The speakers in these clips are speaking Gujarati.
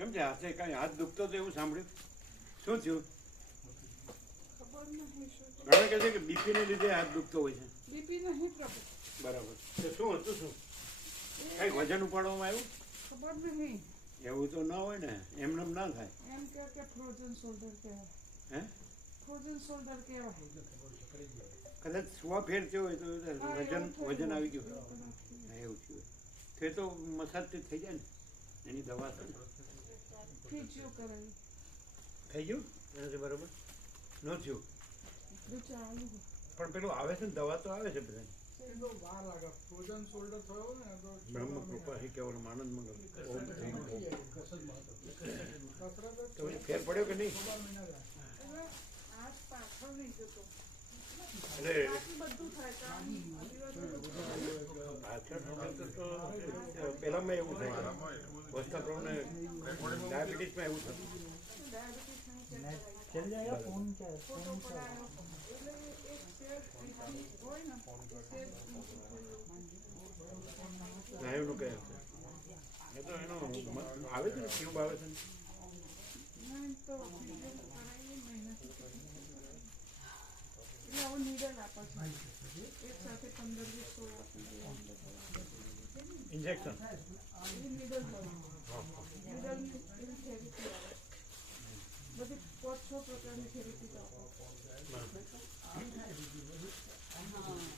કેમ છે હાથે કાંઈ હાથ દુખતો તો એવું સાંભળ્યું? શું થયું? ઘણા કહે છે કે બીપીને લીધે હાથ દુખતો હોય છે. બીપી નહીં પ્રભુ. બરાબર. તો શું હતું શું? કઈ વજન ઉપાડવામાં આવ્યું? ખબર નહીં. એવું તો ના હોય ને, એમને ના થાય. એમ કે ફ્રોઝન શોલ્ડર કહેવાય. હે? ફ્રોઝન શોલ્ડર કહેવાય. કદાચ સુવા ફેર થયો હોય તો વજન આવી ગયું. હા, એવું થયું. તે તો મસાજથી થઈ જાય ને, એની દવા છે ને. ફીજીઓ કરાવી. થઈ ગયું એનાથી બરાબર? ન થયું ચાલુ. પણ પેલું આવે છે ને, દવા તો આવે છે બધા. વાર લાગે. ફ્રોઝન શોલ્ડર થયો ને તો બ્રહ્મ કૃપા હી કેવળ આનંદ મંગલ. ઓમ શ્રી ઓમ. તો ફેર પડ્યો કે નહીં? હાથ પાછળ નહીં જતો. એટલે બધું થાય કામ. પાછળ તો પહેલામાં એવું થાય, વસ્તા પ્રમાણે ડાયાબિટીસમાં એવું થતું. સ્નાયુનું કહે છે એ તો એનો આવે છે ને, ટ્યુબ આવે છે ને. ઇન્જેક્શન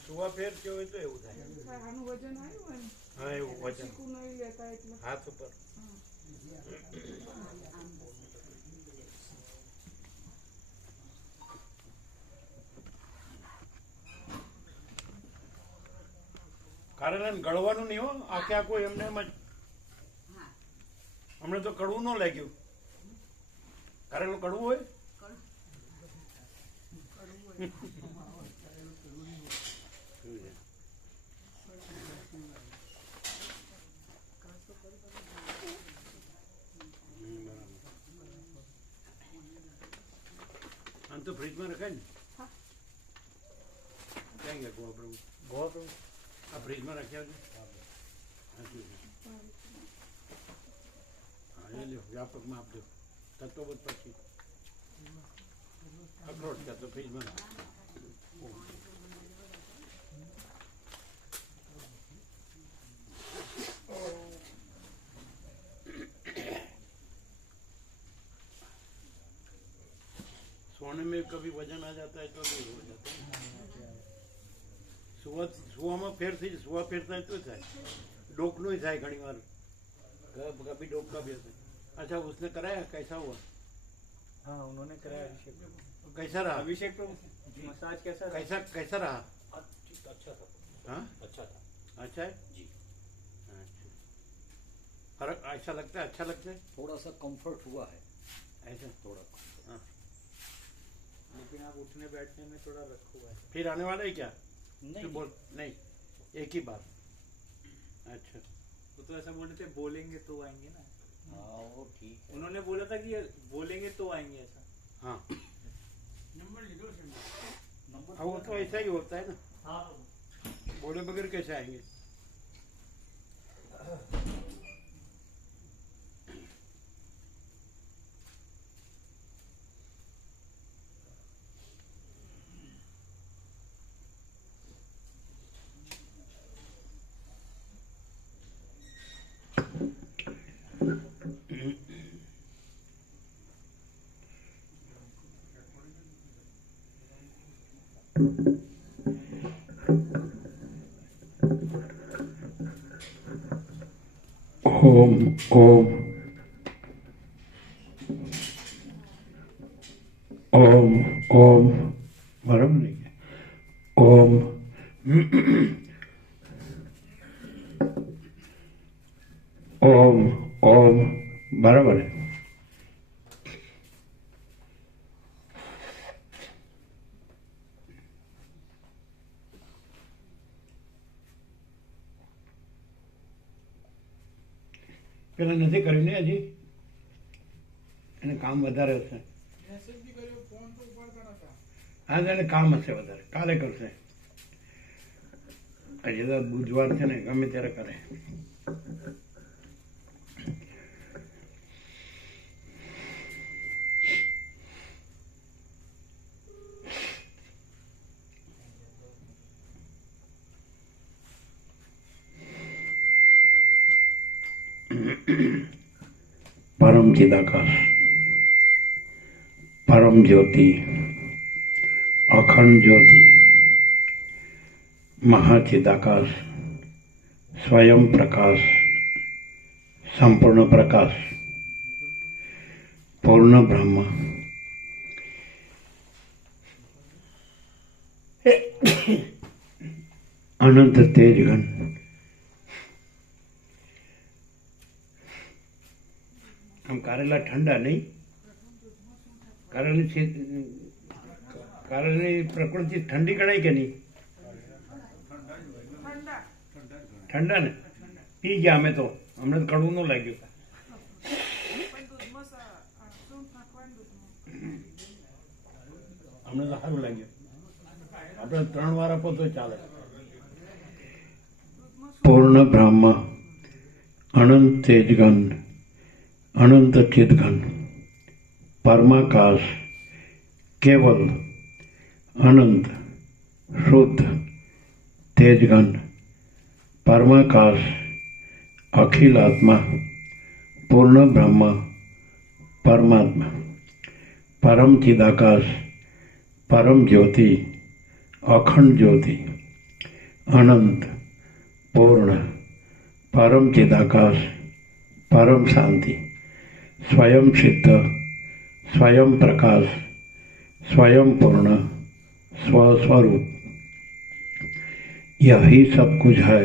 સુવા ફેર થયો હોય તો એવું થાય. આનું વજન આવ્યું હા, એવું વજન નહીં લેતા એટલે હાથ ઉપર. કારેલાને ગળવાનું નહીં હો, આખે આખું એમને એમ જ. અમને તો કડવું ન લાગ્યું. કારેલું કડવું હોય? આમ તો ફ્રીજમાં રખાય ને. ક્યાં ગયા ગોવા પ્રભુ? ગોવા પ્રભુ આ ફ્રીજમાં રાખ્યા છે. હા, એ લ્યો, વ્યાપકમાં આપજો. તત્વબોધ પછી અખરોટ ત્યાં તો ફ્રીજમાં. सोने में कभी वजन आ जाता है तो भी हो जाता है. સુવામાં ફેર થઈ જાય, સુવા ફેર થાય તો થાય. डोकनो ही था घनी बार, कभी डोक का भी होता है. अच्छा, उसने कराया, कैसा हुआ? हाँ, उन्होंने कराया अभिषेक। कैसा रहा अभिषेक प्रभु मसाज कैसा रहा? कैसा रहा? अच्छा था। हाँ, अच्छा था अच्छा है जी। अच्छा, फर्क ऐसा लगता है? अच्छा लगता है थोड़ा सा कंफर्ट हुआ है, ऐसा? थोड़ा। हाँ, लेकिन आप उठने बैठने में थोड़ा रख हुआ है। फिर आने वाला है क्या? नहीं तो बोल नहीं, एक ही बार. अच्छा, वो तो ऐसा बोले थे बोलेंगे तो आएंगे ना। हाँ, वो ठीक है। उन्होंने बोला था कि बोलेंगे तो आएंगे ऐसा। हाँ. नंबर ले लो नंबर। हाँ, वो तो ऐसा ही होता है ना, हाँ, बोले बगैर कैसे आएंगे? ओम ओम ओम ओम बराबर नहीं है. ओम ओम ओम बराबर है. પેલા નથી કર્યું ને હજી, એને કામ વધારે હશે. મેસેજ બી કર્યો, ફોન તો ઉપાડતા નતા. હા, એને કામ હશે વધારે, કાલે કરશે. આજે તો બુધવાર છે ને, ગમે ત્યારે કરે. परम चिदाकाश, परम ज्योति, अखंड ज्योति, महाचिदाकाश, स्वयं प्रकाश, संपूर्ण प्रकाश, पूर्ण ब्रह्म, अनंत तेजघन, આમ કારેલા ઠંડા નહીં, કારેલાની પ્રકૃતિ ઠંડી ગણાય કે નહીં? ઠંડા ને પી ગયા અમે તો, અમને તો કડવું ન લાગ્યું. અમને તો સારું લાગ્યું. આપણે 3 વાર આપો તો ચાલે. પૂર્ણ બ્રહ્મ, અનંત તેજઘન, अनंत चिदघन, परमाकाश, केवल, अनंत, शुद्ध, तेजघन, परमाकाश, अखिल आत्मा, पूर्ण ब्रह्म, परमात्मा, परम चिदाकाश, परम ज्योति, अखंड ज्योति, अनंत, पूर्ण, परम चिदाकाश, परम शांति, स्वयं सिद्ध, स्वयं प्रकाश, स्वयं पूर्ण, स्वस्वरूप, यही सब कुछ है,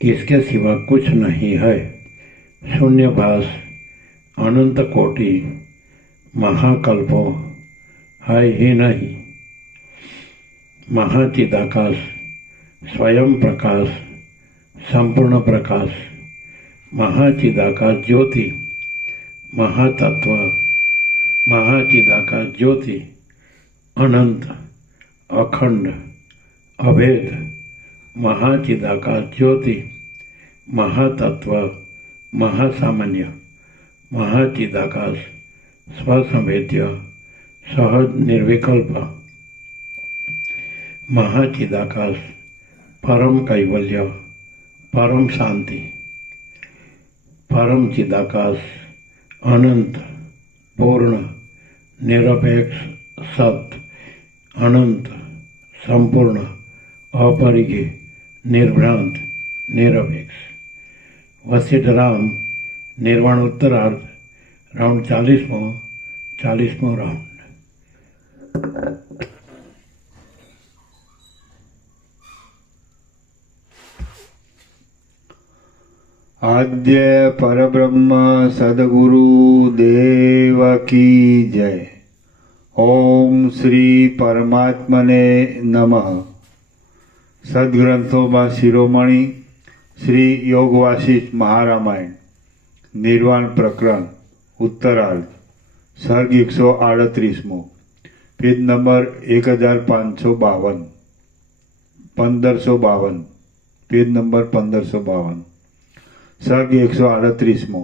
इसके सिवा कुछ नहीं है. शून्यभास, अनंत कोटि, महाकल्पो है ही नहीं. महाचिदाकाश, स्वयं प्रकाश, संपूर्ण प्रकाश, महाचिदाकाश ज्योति, महातत्व, महाचिदाकाश ज्योति, अनंत, अखंड, अभेद, महाचिदाकाश ज्योति, महातत्व, महासामान्य, महाचिदाकाश, स्वसंवेद्य, सहज निर्विकल्प, महाचिदाकाश, परम कैवल्य, परम शांति, परम चिदाकाश, अनंत, पूर्ण, निरपेक्ष, सत्य, अनंत, संपूर्ण, अपरिज्ञ, निर्भ्रांत, निरपेक्ष. वशिष्ठ राम, निर्वाण उत्तरार्ध, राउंड 40मो राउंड. आद्य परब्रह्म सद्गुरु देव की जय. ओम श्री परमात्मने नमः. सद्ग्रंथों में शिरोमणि श्री योग वासिष्ठ महारामायण, निर्वाण प्रकरण, उत्तरार्ध, सर्ग 138मो, पेज नंबर 1552, 1552, पेज नंबर 1552. सर्ग 138मो.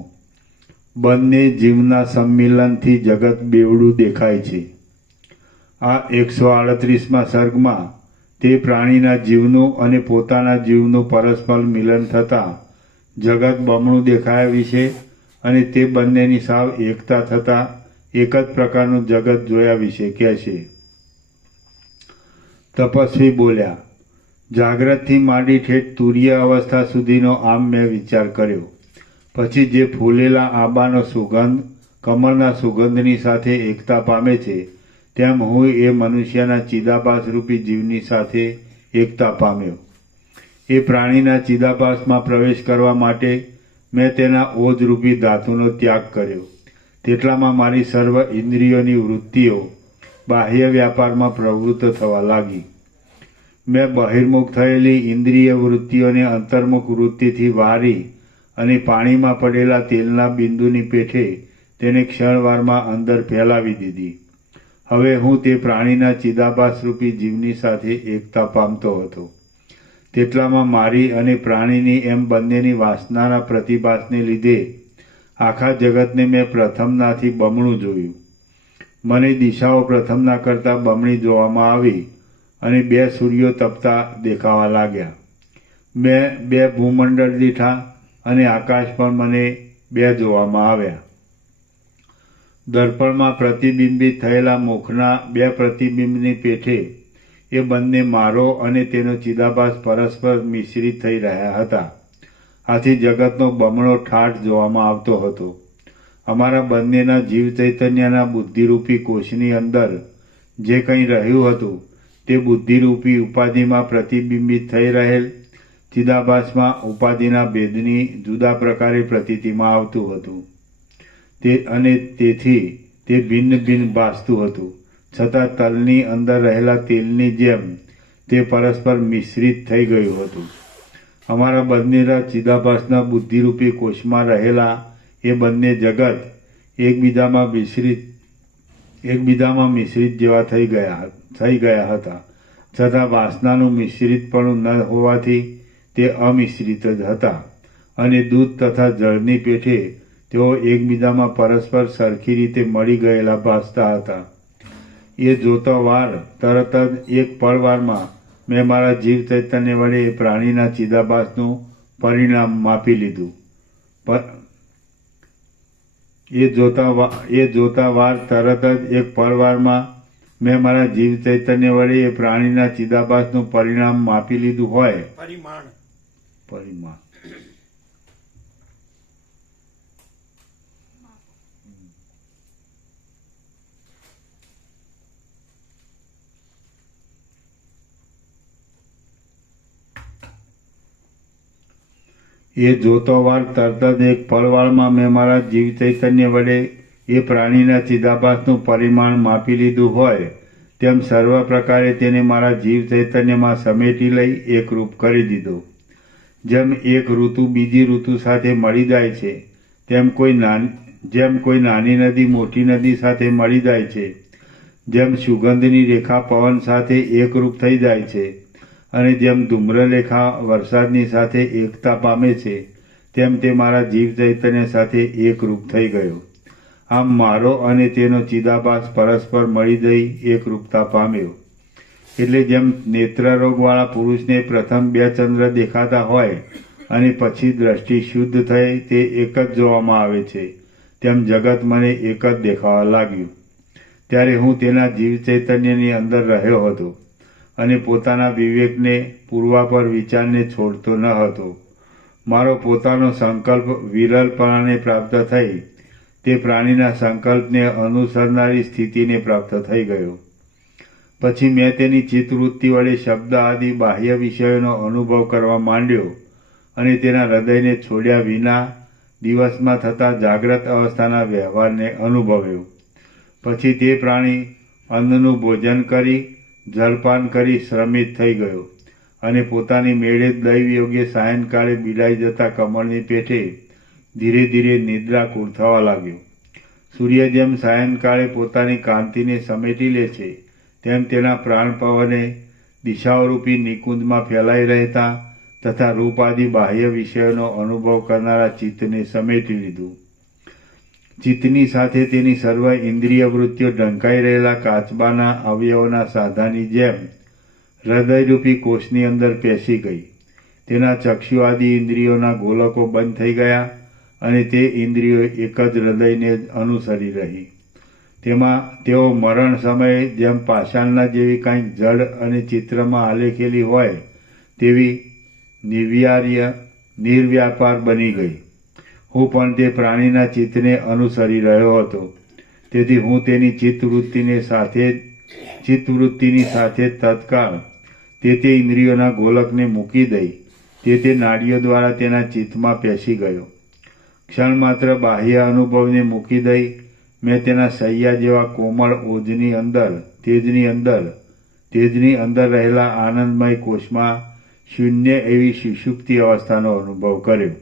બંને જીવના સંમિલનથી જગત બેવડું દેખાય છે. આ 138મા સર્ગમાં તે પ્રાણીના જીવનું અને પોતાના જીવનું પરસ્પર મિલન થતાં જગત બમણું દેખાયા વિશે અને તે બંનેની સાવ એકતા થતાં એક જ પ્રકારનું જગત જોયા વિશે કહે છે. તપસ્વી બોલ્યા, જાગ્રતથી માંડી ઠેઠ તુર્ય અવસ્થા સુધીનો આમ મેં વિચાર કર્યો. પછી જે ફૂલેલા આંબાનો સુગંધ કમળના સુગંધની સાથે એકતા પામે છે, તેમ હું એ મનુષ્યના ચિદાભાસ રૂપી જીવની સાથે એકતા પામ્યો. એ પ્રાણીના ચિદાભાસમાં પ્રવેશ કરવા માટે મેં તેના ઓજરૂપી ધાતુનો ત્યાગ કર્યો. તેટલામાં મારી સર્વ ઇન્દ્રિયોની વૃત્તિઓ બાહ્ય વ્યાપારમાં પ્રવૃત્ત થવા લાગી. મેં બહિર્મુખ થયેલી ઇન્દ્રિય વૃત્તિઓને અંતર્મુખ વૃત્તિથી વારી અને પાણીમાં પડેલા તેલના બિંદુની પેઠે તેને ક્ષણવારમાં અંદર ફેલાવી દીધી. હવે હું તે પ્રાણીના ચિદાભાસ રૂપી જીવની સાથે એકતા પામતો હતો. તેટલામાં મારી અને પ્રાણીની એમ બંનેની વાસનાના પ્રતિભાસને લીધે આખા જગતને મેં પ્રથમનાથી બમણું જોયું. મને દિશાઓ પ્રથમના કરતાં બમણી જોવામાં આવી અને 2 સૂર્યો તપતા દેખાવા લાગ્યા. મેં 2 ભૂમંડળ દીઠા અને આકાશ પણ મને 2 જોવામાં આવ્યા. દર્પણમાં પ્રતિબિંબિત થયેલા મુખના બે પ્રતિબિંબની પેઠે એ બંને મારો અને તેનો ચિદાભાસ પરસ્પર મિશ્રિત થઈ રહ્યા હતા. આથી જગતનો બમણો ઠાઠ જોવામાં આવતો હતો. અમારા બંનેના જીવ ચૈતન્યના બુદ્ધિરૂપી કોષની અંદર જે કંઈ રહ્યું હતું તે બુદ્ધિરૂપી ઉપાધિમાં પ્રતિબિંબિત થઈ રહેલ ચિદાભાસમાં ઉપાધિના ભેદની જુદા પ્રકારે પ્રતીતિમાં આવતું હતું. તેથી તે ભિન્ન ભિન્ન ભાસતું હતું, છતાં તલની અંદર રહેલા તેલની જેમ તે પરસ્પર મિશ્રિત થઈ ગયું હતું. અમારા બંનેના ચિદાભાસના બુદ્ધિરૂપી કોષમાં રહેલા એ બંને જગત એકબીજામાં મિશ્રિત જેવા થઈ ગયા હતા, છતાં વાસનાનું મિશ્રિતપણું ન હોવાથી તે અમિશ્રિત જ હતા અને દૂધ તથા જળની પેઠે તેઓ એકબીજામાં પરસ્પર સરખી રીતે મળી ગયેલા ભાસતા હતા. એ જોતો વાર તરત જ એક પળવારમાં મેં મારા જીવ ચૈતન્ય વડે એ પ્રાણીના ચિદાભાસનું પરિણામ માપી લીધું. એ જોતા વાર તરત જ એક પળવારમાં મેં મારા જીવ ચૈતન્ય વડે એ પ્રાણીના ચિદાભાસનું પરિણામ માપી લીધું હોય. પરિમાણ. એ જોતો વાર તરત જ એક પળવાળમાં મેં મારા જીવ ચૈતન્ય વડે એ પ્રાણીના ચિદાભાસનું પરિમાણ માપી લીધું હોય તેમ સર્વ પ્રકારે તેને મારા જીવ ચૈતન્યમાં સમેટી લઈ એકરૂપ કરી દીધો. જેમ એક ઋતુ બીજી ઋતુ સાથે મળી જાય છે જેમ કોઈ નાની નદી મોટી નદી સાથે મળી જાય છે, જેમ સુગંધની રેખા પવન સાથે એકરૂપ થઈ જાય છે અને જેમ ધૂમ્રલેખા વરસાદની સાથે એકતા પામે છે તેમ તે મારા જીવ ચૈતન્ય સાથે એકરૂપ થઈ ગયો. આમ મારો અને તેનો ચિદાભાસ પરસ્પર મળી જઈ એકરૂપતા પામ્યો. એટલે જેમ નેત્રરોગવાળા પુરુષને પ્રથમ 2 ચંદ્ર દેખાતા હોય અને પછી દ્રષ્ટિ શુદ્ધ થઈ તે એક જ જોવામાં આવે છે, તેમ જગત મને એક જ દેખાવા લાગ્યું. ત્યારે હું તેના જીવ ચૈતન્યની અંદર રહ્યો હતો અને પોતાના વિવેકને પૂર્વાપર વિચારને છોડતો ન હતો. મારો પોતાનો સંકલ્પ વિરલપણાને પ્રાપ્ત થઈ તે પ્રાણીના સંકલ્પને અનુસરનારી સ્થિતિને પ્રાપ્ત થઈ ગયો. પછી મેં તેની ચિત્તવૃત્તિ વડે શબ્દ આદિ બાહ્ય વિષયોનો અનુભવ કરવા માંડ્યો અને તેના હૃદયને છોડ્યા વિના દિવસમાં થતા જાગ્રત અવસ્થાના વ્યવહારને અનુભવ્યો. પછી તે પ્રાણી અન્નનું ભોજન કરી જલપાન કરી શ્રમિત થઈ ગયો અને પોતાની મેળે દૈવ યોગ્ય સાયંકાળે બિલાઈ જતા કમળની પેઠે ધીરે ધીરે નિદ્રાકૂળ થવા લાગ્યો. સૂર્ય જેમ સાયંકાળે પોતાની કાંતિને સમેટી લે છે તેમ તેના પ્રાણ પવને દિશાઓરૂપી નિકુંજમાં ફેલાઈ રહેતા તથા રૂપાદિ બાહ્ય વિષયોનો અનુભવ કરનારા ચિત્તને સમેટી લીધું. ચિત્તની સાથે તેની સર્વ ઇન્દ્રિય વૃત્તિઓ ઢંકાઈ રહેલા કાચબાના અવયવોના સાધાની જેમ હૃદયરૂપી કોષની અંદર પેસી ગઈ. તેના ચક્ષુ આદિ ઇન્દ્રિયોના ગોલકો બંધ થઈ ગયા અને તે ઇન્દ્રિયો એક જ હૃદયને અનુસરી રહી. તેમાં તેઓ મરણ સમયે જેમ પાષાણના જેવી કાંઈક જડ અને ચિત્રમાં આલેખેલી હોય તેવી નિર્વ્યાપાર બની ગઈ. હું પણ તે પ્રાણીના ચિત્તને અનુસરી રહ્યો હતો. તેથી હું તેની ચિત્તવૃત્તિની સાથે તત્કાળ તે ઇન્દ્રિયોના ગોલકને મૂકી દઈ તે નાડીઓ દ્વારા તેના ચિત્તમાં પેસી ગયો. ક્ષણ માત્ર બાહ્ય અનુભવને મૂકી દઈ મેં તેના સૈયા જેવા કોમળ ઓજની અંદર તેજની અંદર રહેલા આનંદમય કોષમાં શૂન્ય એવી સુષુપ્તિ અવસ્થાનો અનુભવ કર્યો.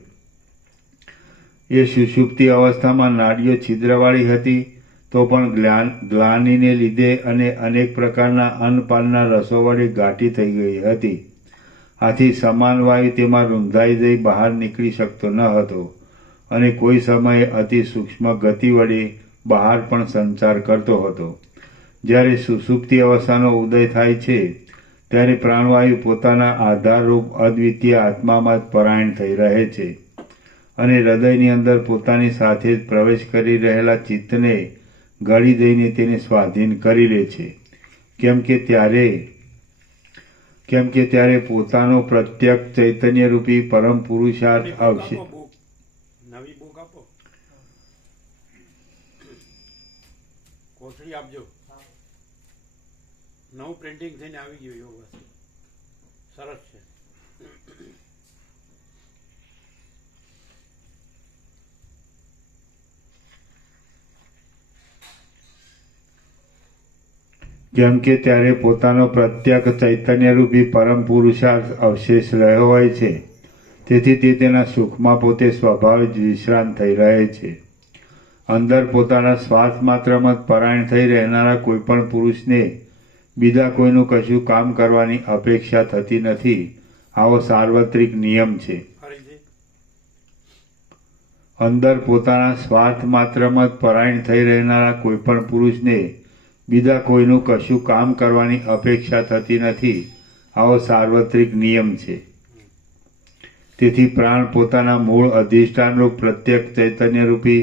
એ સુષુપ્તિ અવસ્થામાં નાડીઓ છિદ્રવાળી હતી તો પણ ગ્લાનિને લીધે અને અનેક પ્રકારના અન્નપાનના રસો વડે ઘાટી થઈ ગઈ હતી. આથી સમાન વાયુ તેમાં રૂંધાઈ જઈ બહાર નીકળી શકતો ન હતો અને કોઈ સમયે અતિ સૂક્ષ્મ ગતિ વડે બહાર પણ સંચાર કરતો હતો. જ્યારે સુષુપ્તિ અવસ્થાનો ઉદય થાય છે ત્યારે પ્રાણવાયુ પોતાના આધારરૂપ અદ્વિતીય આત્મામાં જ પરાયણ થઈ રહે છે અને હૃદયની અંદર પોતાની સાથે જ પ્રવેશ કરી રહેલા ચિત્તને ગળી દઈને તેને સ્વાધીન કરી લે છે, કેમ કે ત્યારે પોતાનો પ્રત્યક્ષ ચૈતન્યરૂપી પરમ પુરુષાર્થ આવશે. નવી બુક આપો, કોથળી આપજો. નવું પ્રિન્ટિંગ થઈને આવી ગયું યોગ સરસ છે. કેમ કે ત્યારે પોતાનો પ્રત્યક્ષ ચૈતન્યરૂપી પરમ પુરુષાર્થ અવશેષ રહ્યો હોય છે, તેથી તે તેના સુખમાં પોતે સ્વાભાવિક વિશ્રાંત થઈ રહે છે. અંદર પોતાના સ્વાર્થ માત્રમાં જ પરાયણ થઈ રહેનારા કોઈ પણ પુરુષને બીજા કોઈનું કશું કામ કરવાની અપેક્ષા થતી નથી. આવો સાર્વત્રિક નિયમ છે. અંદર પોતાના સ્વાર્થ માત્રમાં જ પરાયણ થઈ રહેનારા કોઈ પણ પુરુષને બીજા કોઈનું કશું કામ કરવાની અપેક્ષા થતી નથી. આવો સાર્વત્રિક નિયમ છે. તેથી પ્રાણ પોતાના મૂળ અધિષ્ઠાનરૂપ પ્રત્યક્ષ ચૈતન્યરૂપી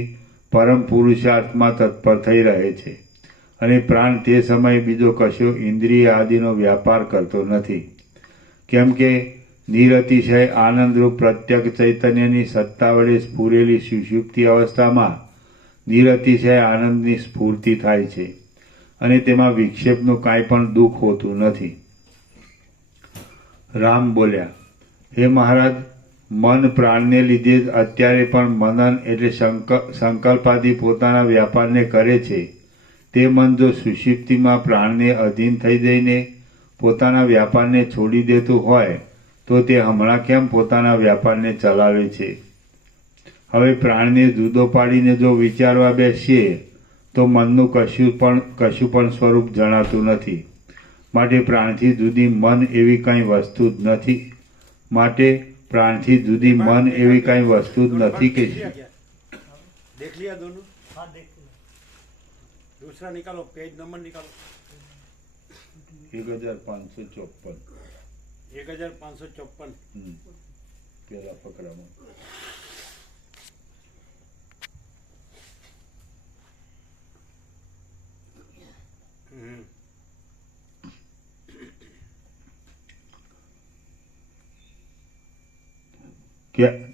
પરમ પુરુષાર્થમાં તત્પર થઈ રહે છે, અને પ્રાણ તે સમયે બીજો કશો ઇન્દ્રિય આદિનો વ્યાપાર કરતો નથી. કેમ કે નિરતિશય આનંદરૂપ પ્રત્યક્ષ ચૈતન્યની સત્તા વડે સ્ફુરેલી સુષુપ્તિ અવસ્થામાં નિરતિશય આનંદની સ્ફૂર્તિ થાય છે, અને તેમાં વિક્ષેપનું કાંઈ પણ દુઃખ હોતું નથી. રામ બોલ્યા, હે મહારાજ, મન પ્રાણને લીધે જ અત્યારે પણ મનન એટલે સંકલ્પાદી પોતાના વ્યાપારને કરે છે. તે મન જો સુષુપ્તિમાં પ્રાણને અધીન થઈ જઈને પોતાના વ્યાપારને છોડી દેતું હોય તો તે હમણાં કેમ પોતાના વ્યાપારને ચલાવે છે? હવે પ્રાણને જુદો પાડીને જો વિચારવા બેસીએ તો મનનું કશું પણ સ્વરૂપ જણાતું નથી. માટે પ્રાણથી જુદી મન એવી કંઈ વસ્તુ જ નથી. देख लिया दोनों? हाँ देख लिया. दूसरा निकालो, पेज नंबर निकालो. 1554. 1554. પેલા ફકરામાં.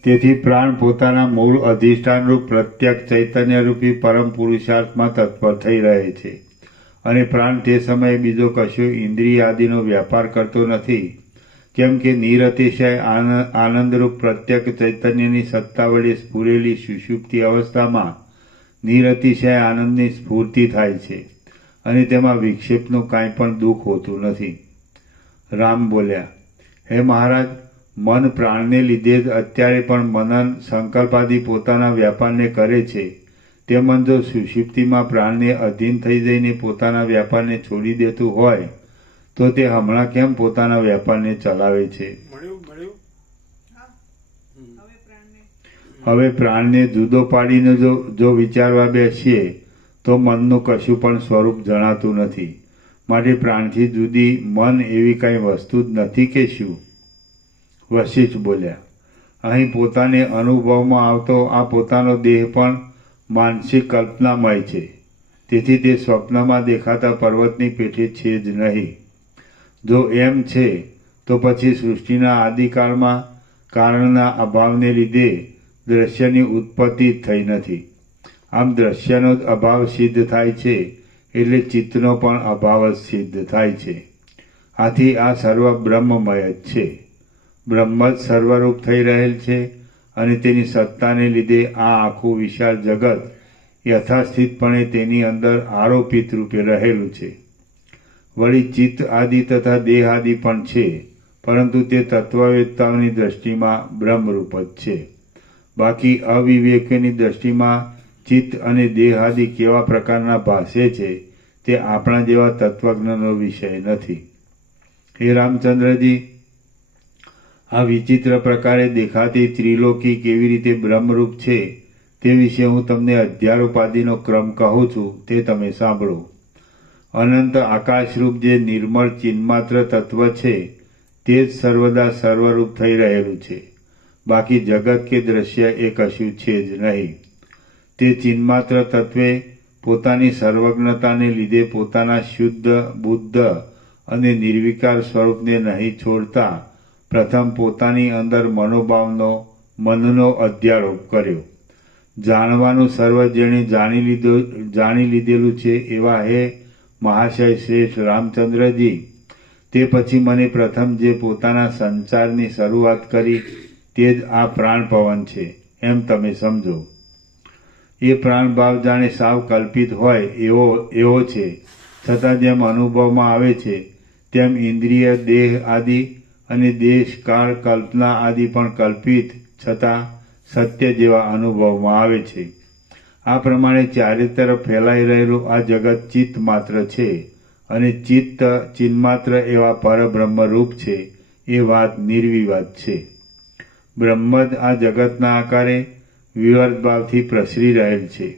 તેથી પ્રાણ પોતાના મૂળ અધિષ્ઠાનરૂપ પ્રત્યક્ષ ચૈતન્યરૂપી પરમ પુરુષાર્થમાં તત્પર થઈ રહે છે, અને પ્રાણ તે સમયે બીજો કશો ઇન્દ્રિય આદિનો વ્યાપાર કરતો નથી. કેમ કે નિરતિશય આનંદરૂપ પ્રત્યક્ષ ચૈતન્યની સત્તા વડે સ્ફુરેલી સુષુપ્તિ અવસ્થામાં નિરતિશય આનંદની સ્ફૂર્તિ થાય છે, અને તેમાં વિક્ષેપનું કાંઈ પણ દુઃખ હોતું નથી. રામ બોલ્યા, હે મહારાજ, મન પ્રાણને લીધે જ અત્યારે પણ મનન સંકલ્પાદી પોતાના વ્યાપારને કરે છે. તે મન જો સુષુપ્તિમાં પ્રાણને અધીન થઈ જઈને પોતાના વ્યાપારને છોડી દેતું હોય તો તે હમણાં કેમ પોતાના વ્યાપારને ચલાવે છે? હવે પ્રાણને જુદો પાડીને જો વિચારવા બેસીએ તો મનનું કશું પણ સ્વરૂપ જણાતું નથી. માટે પ્રાણથી જુદી મન એવી કંઈ વસ્તુ જ નથી કે શું? વશિષ્ઠ બોલ્યા, અહીં પોતાને અનુભવમાં આવતો આ પોતાનો દેહ પણ માનસિક કલ્પનામય છે. તેથી તે સ્વપ્નમાં દેખાતા પર્વતની પેઠે છે જ નહીં. જો એમ છે તો પછી સૃષ્ટિના આદિકાળમાં કારણના અભાવને લીધે દ્રશ્યની ઉત્પત્તિ જ થઈ નથી. આમ દ્રશ્યનો જ અભાવ સિદ્ધ થાય છે એટલે ચિત્તનો પણ અભાવ જ સિદ્ધ થાય છે. આથી આ સર્વ બ્રહ્મમય જ છે. બ્રહ્મ જ સર્વરૂપ થઈ રહેલ છે, અને તેની સત્તાને લીધે આ આખું વિશાળ જગત યથાસ્થિતપણે તેની અંદર આરોપિત રૂપે રહેલું છે. વળી ચિત્ત આદિ તથા દેહ આદિ પણ છે, પરંતુ તે તત્વવેત્તાઓની દ્રષ્ટિમાં બ્રહ્મરૂપ જ છે. બાકી અવિવેકીની દ્રષ્ટિમાં ચિત્ત અને દેહ આદિ કેવા પ્રકારના ભાસે છે તે આપણા જેવા તત્વજ્ઞનો વિષય નથી. હે રામચંદ્રજી, આ વિચિત્ર પ્રકારે દેખાતી ત્રિલોકી કેવી રીતે બ્રહ્મરૂપ છે તે વિશે હું તમને અધ્યારોપાધિનો ક્રમ કહું છું, તે તમે સાંભળો. અનંત આકાશરૂપ જે નિર્મળ ચિન્માત્ર તત્વ છે તે જ સર્વદા સર્વરૂપ થઈ રહેલું છે. બાકી જગત કે દ્રશ્ય એ કશું છે જ નહીં. તે ચિન્માત્ર તત્વે પોતાની સર્વજ્ઞતાને લીધે પોતાના શુદ્ધ બુદ્ધ અને નિર્વિકાર સ્વરૂપને નહીં છોડતા પ્રથમ પોતાની અંદર મનનો અધ્યારોપ કર્યો. જાણવાનું સર્વ જેણે જાણી લીધેલું છે એવા હે મહાશય શ્રેષ્ઠ રામચંદ્રજી, તે પછી મને પ્રથમ જે પોતાના સંસારની શરૂઆત કરી તે જ આ પ્રાણ પવન છે એમ તમે સમજો. એ પ્રાણ ભાવ જાણે સાવ કલ્પિત હોય એવો છે, છતાં જેમ અનુભવમાં આવે છે તેમ ઇન્દ્રિય દેહ આદિ અને દેશ કાળ કલ્પના આદિ પણ કલ્પિત છતાં સત્ય જેવા અનુભવમાં આવે છે. આ પ્રમાણે ચારે તરફ ફેલાઈ રહેલું આ જગત ચિત્ત માત્ર છે અને ચિત્ત ચિન્માત્ર એવા પરબ્રહ્મ રૂપ છે એ વાત નિર્વિવાદ છે. બ્રહ્મ જ આ જગતના આકારે વિવર્ત ભાવથી પ્રસરી રહેલ છે.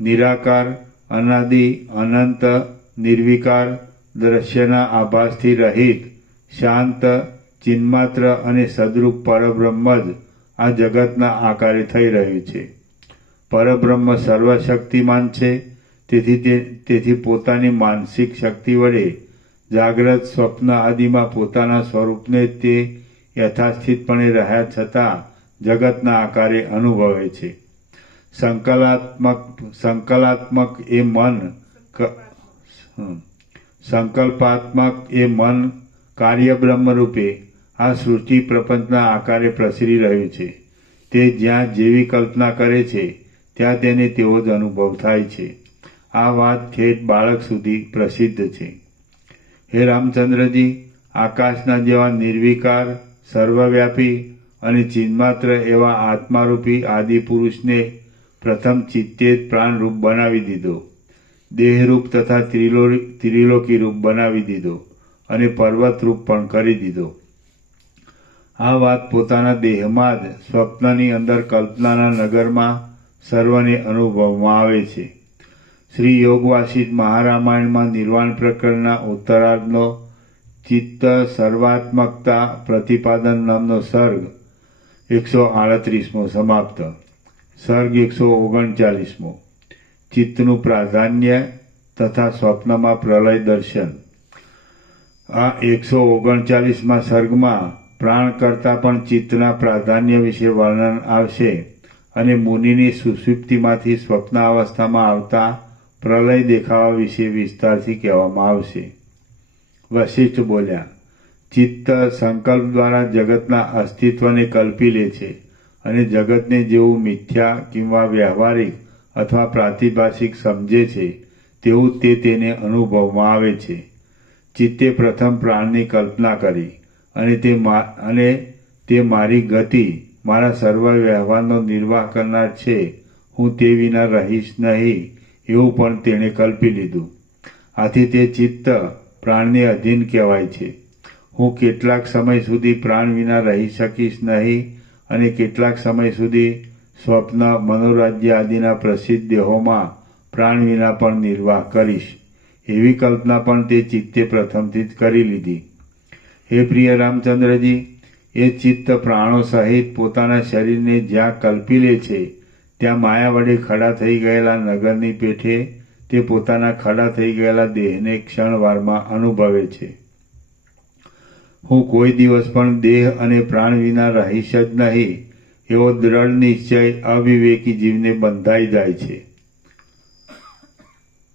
નિરાકાર, અનાદિ, અનંત, નિર્વિકાર, દ્રશ્યના આભાસથી રહિત, શાંત, ચિન્માત્ર અને સદરૂપ પરબ્રહ્મ જ આ જગતના આકારે થઈ રહ્યું છે. પરબ્રહ્મ સર્વશક્તિમાન છે, તેથી પોતાની માનસિક શક્તિ વડે જાગ્રત, સ્વપ્ન આદિમાં પોતાના સ્વરૂપને તે યથાસ્થિતપણે રહ્યા છતાં જગતના આકારે અનુભવે છે. સંકલ્પાત્મક એ મન કાર્ય બ્રહ્મ રૂપે આ સૃષ્ટિ પ્રપંચના આકારે પ્રસરી રહ્યું છે. તે જ્યાં જેવી કલ્પના કરે છે ત્યાં તેને તેવો જ અનુભવ થાય છે. આ વાત ઠેઠ બાળક સુધી પ્રસિદ્ધ છે. હે રામચંદ્રજી, આકાશના જેવા નિર્વિકાર, સર્વવ્યાપી અને ચિન્માત્ર એવા આત્મારૂપી આદિપુરુષને પ્રથમ ચિત્તે જ પ્રાણરૂપ બનાવી દીધો, દેહરૂપ તથા ત્રિલોકી રૂપ બનાવી દીધો અને પર્વતરૂપ પણ કરી દીધો. આ વાત પોતાના દેહમાં જ સ્વપ્નની અંદર કલ્પનાના નગરમાં સર્વને અનુભવમાં આવે છે. શ્રી યોગવાસિષ્ઠ મહારામાયણમાં નિર્વાણ પ્રકરણના ઉત્તરાર્ધનો ચિત્ત સર્વાત્મકતા પ્રતિપાદન નામનો સર્ગ 138મો સમાપ્ત. સર્ગ 139મો ચિત્તનું પ્રાધાન્ય તથા સ્વપ્નમાં પ્રલય દર્શન. આ 139મા સર્ગમાં પ્રાણ કરતાં પણ ચિત્તના પ્રાધાન્ય વિશે વર્ણન આવશે અને મુનિની સુષુપ્તિમાંથી સ્વપ્ન અવસ્થામાં આવતા પ્રલય દેખાવા વિશે વિસ્તારથી કહેવામાં આવશે. વશિષ્ઠ બોલ્યા, ચિત્ત સંકલ્પ દ્વારા જગતના અસ્તિત્વને કલ્પી લે છે અને જગતને જેવું મિથ્યા કિંવા વ્યવહારિક અથવા પ્રાતિભાષિક સમજે છે તેવું તેને અનુભવમાં આવે છે. ચિત્તે પ્રથમ પ્રાણની કલ્પના કરી અને તે મારી ગતિ, મારા સર્વ વ્યવહારનો નિર્વાહ કરનાર છે, હું તે વિના રહીશ નહીં એવું પણ તેણે કલ્પી લીધું. આથી તે ચિત્ત પ્રાણને અધીન કહેવાય છે. હું કેટલાક સમય સુધી પ્રાણ વિના રહી શકીશ નહીં અને કેટલાક સમય સુધી સ્વપ્ન, મનોરાજ્ય આદિના પ્રસિદ્ધ દેહોમાં પ્રાણ વિના પણ નિર્વાહ કરીશ એવી કલ્પના પણ તે ચિત્તે પ્રથમથી જ કરી લીધી. હે પ્રિય રામચંદ્રજી, એ ચિત્ત પ્રાણો સહિત પોતાના શરીરને જ્યાં કલ્પી લે છે ત્યાં માયા વડે ખડા થઈ ગયેલા નગરની પેઠે તે પોતાના ખડા થઈ ગયેલા દેહને ક્ષણવારમાં અનુભવે છે. હું કોઈ દિવસ પણ દેહ અને પ્રાણ વિના રહીશ જ નહીં એવો દ્રઢ નિશ્ચય અવિવેકી જીવને બંધાઈ જાય છે.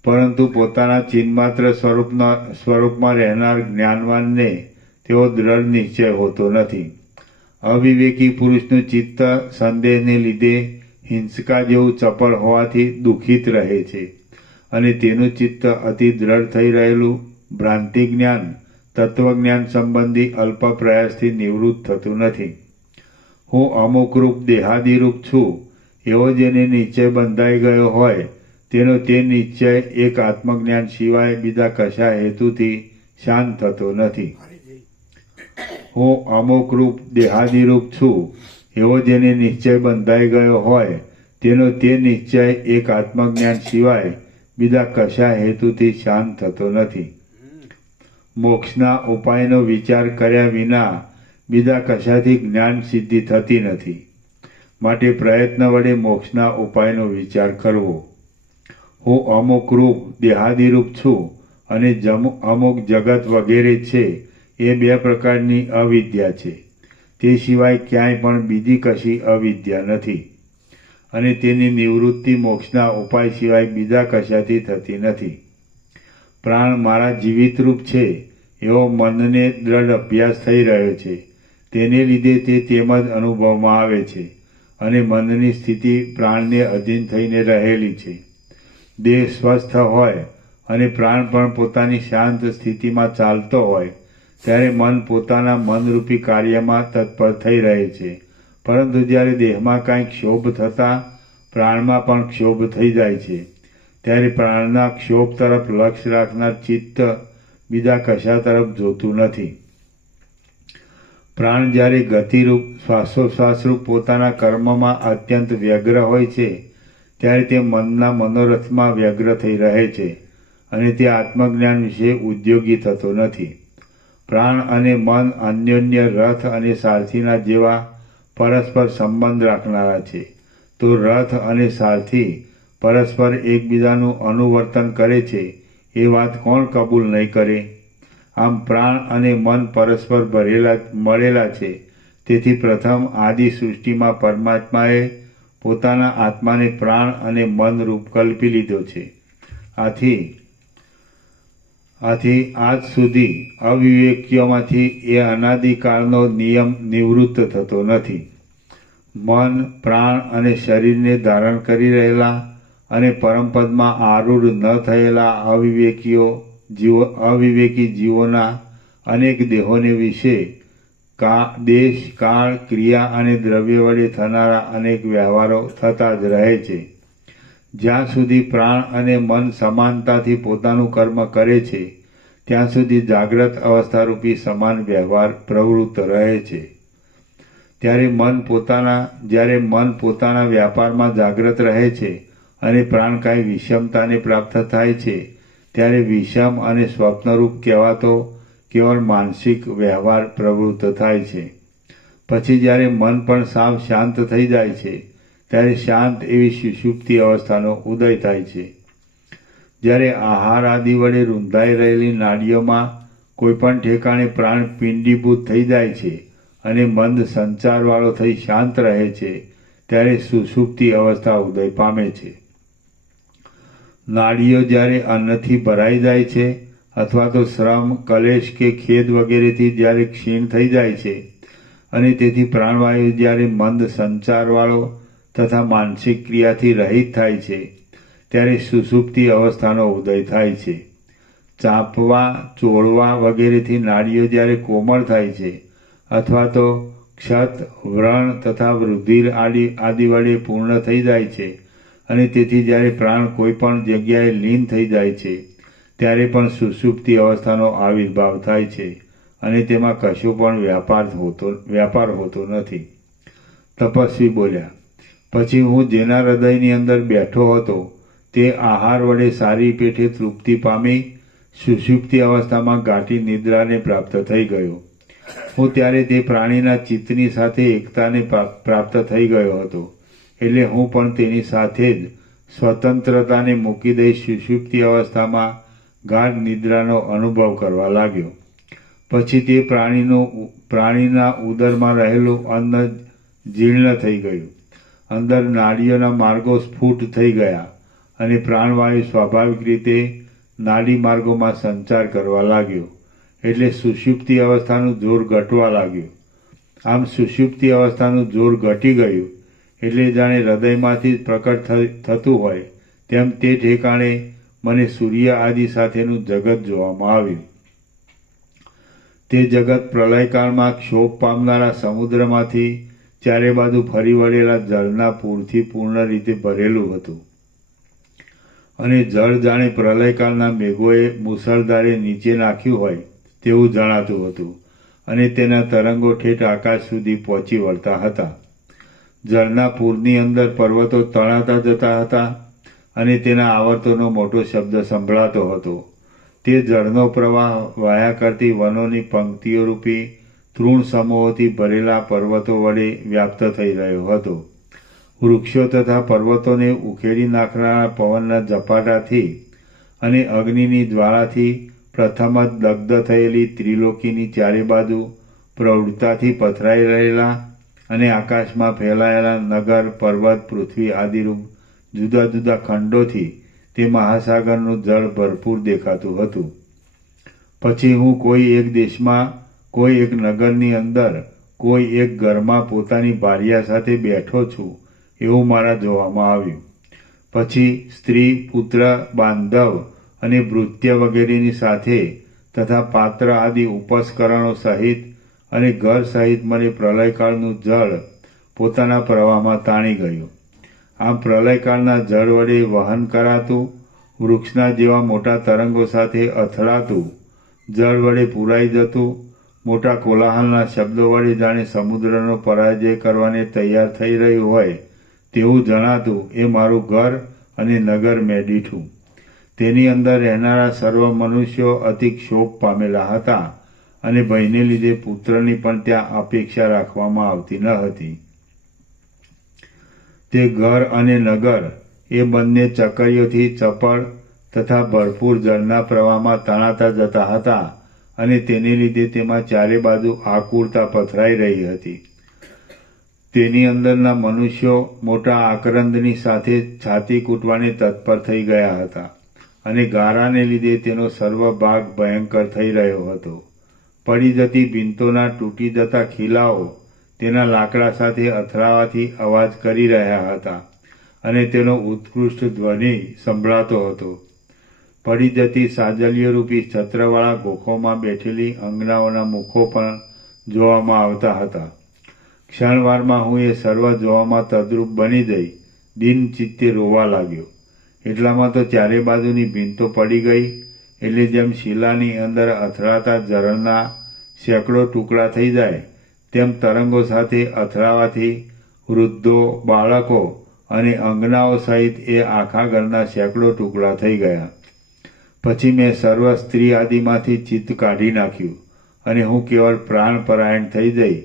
પરંતુ પોતાના ચિન્માત્ર સ્વરૂપમાં રહેનાર જ્ઞાનવાનને તેવો દ્રઢ નિશ્ચય હોતો નથી. અવિવેકી પુરુષનું ચિત્ત સંદેહને લીધે હિંસકા જેવું ચપળ હોવાથી દુઃખિત રહે છે અને તેનું ચિત્ત અતિ દ્રઢ થઈ રહેલું ભ્રાંતિ જ્ઞાન, તત્વજ્ઞાન સંબંધી અલ્પ પ્રયાસથી નિવૃત્ત થતું નથી. હું અમુક રૂપ દેહાદિરૂપ છું એવો જેને નિશ્ચય બંધાઈ ગયો હોય તેનો તે નિશ્ચય એક આત્મજ્ઞાન સિવાય બીજા કશા હેતુથી શાંત થતો નથી. હું અમુક રૂપ દેહાદિરૂપ છું એવો જેને નિશ્ચય બંધાઈ ગયો હોય તેનો તે નિશ્ચય એક આત્મજ્ઞાન સિવાય બીજા કશા હેતુથી શાંત થતો નથી. મોક્ષના ઉપાયનો વિચાર કર્યા વિના બીજા કશાથી જ્ઞાન સિદ્ધિ થતી નથી. માટે પ્રયત્ન વડે મોક્ષના ઉપાયનો વિચાર કરવો. હું અમુક રૂપ દેહાદિરૂપ છું અને અમુક જગત વગેરે છે, એ બે પ્રકારની અવિદ્યા છે. તે સિવાય ક્યાંય પણ બીજી કશી અવિદ્યા નથી, અને તેની નિવૃત્તિ મોક્ષના ઉપાય સિવાય બીજા કશાથી થતી નથી. પ્રાણ મારા જીવિત રૂપ છે એવો મનને દ્રઢ અભ્યાસ થઈ રહ્યો છે. તેને લીધે તે તેમ જ અનુભવમાં આવે છે, અને મનની સ્થિતિ પ્રાણને અધીન થઈને રહેલી છે. દેહ સ્વસ્થ હોય અને પ્રાણ પણ પોતાની શાંત સ્થિતિમાં ચાલતો હોય ત્યારે મન પોતાના મનરૂપી કાર્યમાં તત્પર થઈ રહે છે. પરંતુ જ્યારે દેહમાં કાંઈ ક્ષોભ થતાં પ્રાણમાં પણ ક્ષોભ થઈ જાય છે, ત્યારે પ્રાણના ક્ષોભ તરફ લક્ષ્ય રાખનાર ચિત્ત બીજા કશા તરફ જોતું નથી. પ્રાણ જ્યારે ગતિરૂપ શ્વાસોશ્વાસરૂપ પોતાના કર્મમાં અત્યંત વ્યગ્ર હોય છે ત્યારે તે મનના મનોરથમાં વ્યગ્ર થઈ રહે છે, અને તે આત્મજ્ઞાન વિશે ઉદ્યોગી થતો નથી. પ્રાણ અને મન અન્યોન્ય રથ અને સારથીના જેવા પરસ્પર સંબંધ રાખનારા છે. તો રથ અને સારથી પરસ્પર એકબીજાનું અનુવર્તન કરે છે એ વાત કોણ કબૂલ નહીં કરે? આમ પ્રાણ અને મન પરસ્પર મળેલા છે. તેથી પ્રથમ આદિ સૃષ્ટિમાં પરમાત્માએ પોતાના આત્માને પ્રાણ અને મન રૂપ કલ્પી લીધો છે. આથી આજ સુધી અવિવેકીઓમાંથી એ અનાદિકાળનો નિયમ નિવૃત્ત થતો નથી. મન, પ્રાણ અને શરીરને ધારણ કરી રહેલા અને પરમપદમાં આરૂઢ ન થયેલા અવિવેકી જીવોના અનેક દેહોને વિશે દેશ, કાળ, ક્રિયા અને દ્રવ્ય વડે થનારા અનેક વ્યવહારો થતા જ રહે છે. જ્યાં સુધી પ્રાણ અને મન સમાનતાથી પોતાનું કર્મ કરે છે ત્યાં સુધી જાગ્રત અવસ્થારૂપી સમાન વ્યવહાર પ્રવૃત્ત રહે છે. જ્યારે મન પોતાના વ્યાપારમાં જાગ્રત રહે છે અને પ્રાણ કાંઈ વિષમતાને પ્રાપ્ત થાય છે ત્યારે વિષમ અને સ્વપ્નરૂપ કહેવાતો કેવળ માનસિક વ્યવહાર પ્રવૃત્ત થાય છે. પછી જ્યારે મન પણ સાવ શાંત થઈ જાય છે ત્યારે શાંત એવી સુષુપ્તિ અવસ્થાનો ઉદય થાય છે. જ્યારે આહાર આદિ વડે રૂંધાઈ રહેલી નાડીઓમાં કોઈપણ ઠેકાણે પ્રાણ પિંડીભૂત થઈ જાય છે અને મંદ સંચારવાળો થઈ શાંત રહે છે ત્યારે સુષુપ્તિ અવસ્થા ઉદય પામે છે. નાડીઓ જ્યારે અન્નથી ભરાઈ જાય છે અથવા તો શ્રમ, કલેશ કે ખેદ વગેરેથી જ્યારે ક્ષીણ થઈ જાય છે અને તેથી પ્રાણવાયુ જ્યારે મંદ સંચારવાળો તથા માનસિક ક્રિયાથી રહિત થાય છે ત્યારે સુષુપ્તિ અવસ્થાનો ઉદય થાય છે. ચાંપવા, ચોળવા વગેરેથી નાડીઓ જ્યારે કોમળ થાય છે અથવા તો ક્ષત, વ્રણ તથા વૃદ્ધિર આદિ વડે પૂર્ણ થઈ જાય છે અને તેથી જ્યારે પ્રાણ કોઈ પણ જગ્યાએ લીન થઈ જાય છે ત્યારે પણ સુષુપ્તિ અવસ્થાનો આવિર્ભાવ થાય છે અને તેમાં કશો પણ વ્યાપાર હોતો નથી. તપસ્વી બોલ્યા, પછી હું જેના હૃદયની અંદર બેઠો હતો તે આહાર વડે સારી પેઠે તૃપ્તિ પામી સુષુપ્તિ અવસ્થામાં ગાઢી નિદ્રાને પ્રાપ્ત થઈ ગયો. હું ત્યારે તે પ્રાણીના ચિત્તની સાથે એકતાને પ્રાપ્ત થઈ ગયો હતો. એટલે હું પણ તેની સાથે જ સ્વતંત્રતાને મૂકી દઈ સુષુપ્તિ અવસ્થામાં ગાઢ નિદ્રાનો અનુભવ કરવા લાગ્યો. પછી તે પ્રાણીના ઉદરમાં રહેલું અન્ન જીર્ણ થઈ ગયું. અંદર નાડીઓના માર્ગો સ્ફુટ થઈ ગયા અને પ્રાણવાયુ સ્વાભાવિક રીતે નાડી માર્ગોમાં સંચાર કરવા લાગ્યો. એટલે સુષુપ્તિ અવસ્થાનું જોર ઘટવા લાગ્યું. આમ સુષુપ્તિ અવસ્થાનું જોર ઘટી ગયું એટલે જાણે હૃદયમાંથી જ પ્રકટ થતું હોય તેમ તે ઠેકાણે મને સૂર્ય આદિ સાથેનું જગત જોવામાં આવ્યું. તે જગત પ્રલયકાળમાં ક્ષોભ પામનારા સમુદ્રમાંથી ચારે બાજુ ફરી વળેલા જળના પૂરથી પૂર્ણ રીતે ભરેલું હતું અને જળ જાણે પ્રલયકાળના મેઘોએ મુસળધારે નીચે નાખ્યું હોય તેવું જણાતું હતું અને તેના તરંગો ઠેઠ આકાશ સુધી પહોંચી વળતા હતા. જળના પૂરની અંદર પર્વતો તણાતા જતા હતા અને તેના આવર્તોનો મોટો શબ્દ સંભળાતો હતો. તે જળનો પ્રવાહ વાયા કરતી વનોની પંક્તિઓ રૂપી તૃણ સમૂહોથી ભરેલા પર્વતો વડે વ્યાપ્ત થઈ રહ્યો હતો વૃક્ષો તથા પર્વતોને ઉખેડી નાખનારા પવનના ઝપાટાથી અને અગ્નિની જ્વાળાથી પ્રથમ જ દગ્ધ થયેલી ત્રિલોકીની ચારે બાજુ પ્રૌઢતાથી પથરાઈ રહેલા અને આકાશમાં ફેલાયેલા નગર, પર્વત, પૃથ્વી આદિરૂપ જુદા જુદા ખંડોથી તે મહાસાગરનું જળ ભરપૂર દેખાતું હતું. પછી હું કોઈ એક દેશમાં, કોઈ એક નગરની અંદર, કોઈ એક ઘરમાં પોતાની ભાર્યા સાથે બેઠો છું એવું મારા જોવામાં આવ્યું. પછી સ્ત્રી, પુત્ર, બાંધવ અને ભૃત્ય વગેરેની સાથે તથા પાત્ર આદિ ઉપસ્કરણો સહિત અને ઘર સહિત મને પ્રલયકાળનું જળ પોતાના પ્રવાહમાં તાણી ગયું. આમ પ્રલયકાળના જળ વડે વહન કરાતું, વૃક્ષના જેવા મોટા તરંગો સાથે અથડાતું, જળ વડે પૂરાઈ જતું, મોટા કોલાહલના શબ્દો વડે જાણે સમુદ્રનો પરાજય કરવાને તૈયાર થઈ રહ્યું હોય તેવું જણાતું એ મારું ઘર અને નગર મેં દીઠું. તેની અંદર રહેનારા સર્વ મનુષ્યો અતિ ક્ષોભ પામેલા હતા અને ભયને લીધે પુત્રની પણ ત્યાં અપેક્ષા રાખવામાં આવતી ન હતી. તે ઘર અને નગર એ બંને ચકરીઓથી ચપળ તથા ભરપૂર જળના પ્રવાહમાં તણાતા જતા હતા અને તેને લીધે તેમાં ચારે બાજુ આકુરતા પથરાઈ રહી હતી. તેની અંદરના મનુષ્યો મોટા આક્રંદની સાથે છાતી કૂટવાને તત્પર થઈ ગયા હતા અને ગારાને લીધે તેનો સર્વ ભાગ ભયંકર થઈ રહ્યો હતો. પડી જતી ભીંતોના તૂટી જતા ખીલાઓ તેના લાકડા સાથે અથડાવાથી અવાજ કરી રહ્યા હતા અને તેનો ઉત્કૃષ્ટ ધ્વનિ સંભળાતો હતો. પડી જતી સાજલ્યરૂપી છત્રવાળા ગોખોમાં બેઠેલી અંગનાઓના મુખો પણ જોવામાં આવતા હતા. ક્ષણવારમાં હું એ સર્વ જોવામાં તદ્રુપ બની જઈ દિન ચિત્તે રોવા લાગ્યો. એટલામાં તો ચારે બાજુની ભીંતો પડી ગઈ. એટલે જેમ શિલાની અંદર અથડાતા ઝરણના સેંકડો ટુકડા થઈ જાય તેમ તરંગો સાથે અથડાવાથી વૃદ્ધો, બાળકો અને અંગનાઓ સહિત એ આખા ઘરના સેંકડો ટુકડા થઈ ગયા. પછી મેં સર્વ સ્ત્રી આદિમાંથી ચિત્ત કાઢી નાખ્યું અને હું કેવળ પ્રાણપરાયણ થઈ જઈ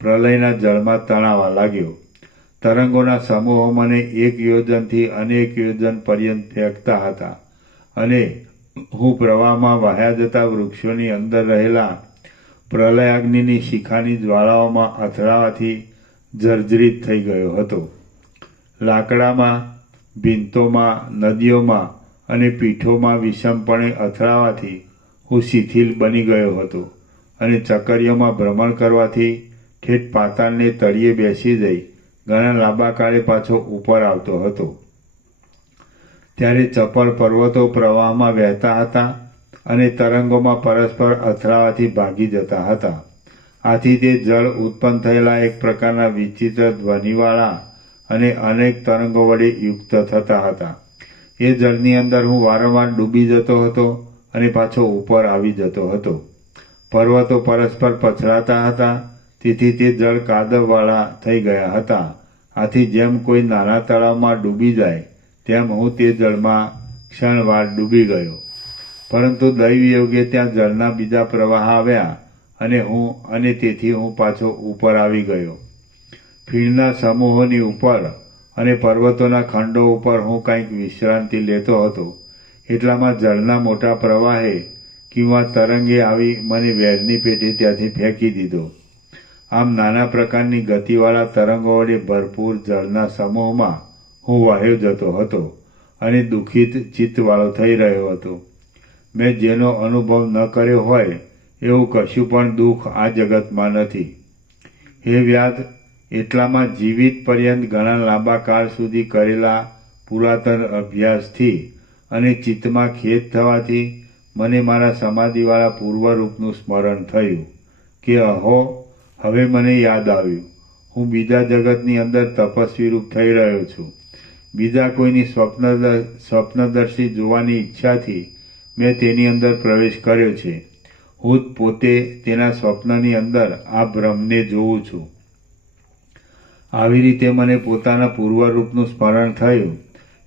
પ્રલયના જળમાં તણાવા લાગ્યો. તરંગોના સમૂહો મને 1 યોજનથી અનેક યોજન પર્યંત ફેંકતા હતા અને હું પ્રવાહમાં વહ્યા જતા વૃક્ષોની અંદર રહેલા પ્રલયાગ્નિની શિખાની જ્વાળાઓમાં અથડાવાથી જર્જરિત થઈ ગયો હતો. લાકડામાં, ભીંતોમાં, નદીઓમાં અને પીઠોમાં વિષમપણે અથડાવાથી હું શિથિલ બની ગયો હતો અને ચકરીઓમાં ભ્રમણ કરવાથી ઠેઠ પાતાળને તળિયે બેસી જઈ ઘણા લાંબા કાળે પાછો ઉપર આવતો હતો. ત્યારે ચપળ પર્વતો પ્રવાહમાં વહેતા હતા અને તરંગોમાં પરસ્પર અથડાવાથી ભાગી જતા હતા. આથી તે જળ ઉત્પન્ન થયેલા એક પ્રકારના વિચિત્ર ધ્વનિવાળા અને અનેક તરંગો વડે યુક્ત થતા હતા. એ જળની અંદર હું વારંવાર ડૂબી જતો હતો અને પાછો ઉપર આવી જતો હતો. પર્વતો પરસ્પર પછડાતા હતા, તેથી તે જળ કાદવવાળા થઈ ગયા હતા. આથી જેમ કોઈ નાના તળાવમાં ડૂબી જાય તેમ હું તે જળમાં ક્ષણવાર ડૂબી ગયો. પરંતુ દૈવી યોગે ત્યાં જળના બીજા પ્રવાહ આવ્યા અને તેથી હું પાછો ઉપર આવી ગયો. ફીણના સમૂહોની ઉપર અને પર્વતોના ખંડો ઉપર હું કંઈક વિશ્રાંતિ લેતો હતો. એટલામાં જળના મોટા પ્રવાહે કિંવા તરંગે આવી મને વેરની પેટે ત્યાંથી ફેંકી દીધો. આમ નાના પ્રકારની ગતિવાળા તરંગો વડે ભરપૂર જળના સમૂહમાં હું વહ્યો જતો હતો અને દુઃખિત ચિત્તવાળો થઈ રહ્યો હતો. મેં જેનો અનુભવ ન કર્યો હોય એવું કશું પણ દુઃખ આ જગતમાં નથી. હે વ્યાધ, એટલામાં જીવિત પર્યંત ઘણા લાંબા કાળ સુધી કરેલા પુરાતન અભ્યાસથી અને ચિત્તમાં ખેદ થવાથી મને મારા સમાધિવાળા પૂર્વરૂપનું સ્મરણ થયું કે અહો, હવે મને યાદ આવ્યું, હું બીજા જગતની અંદર તપસ્વી રૂપ થઈ રહ્યો છું. બીજા કોઈની સ્વપ્નદર્શી જોવાની ઈચ્છાથી મેં તેની અંદર પ્રવેશ કર્યો છે. હું પોતે તેના સ્વપ્નની અંદર આ બ્રહ્મને જોઉં છું. આવી રીતે મને પોતાના પૂર્વરૂપનું સ્મરણ થયું.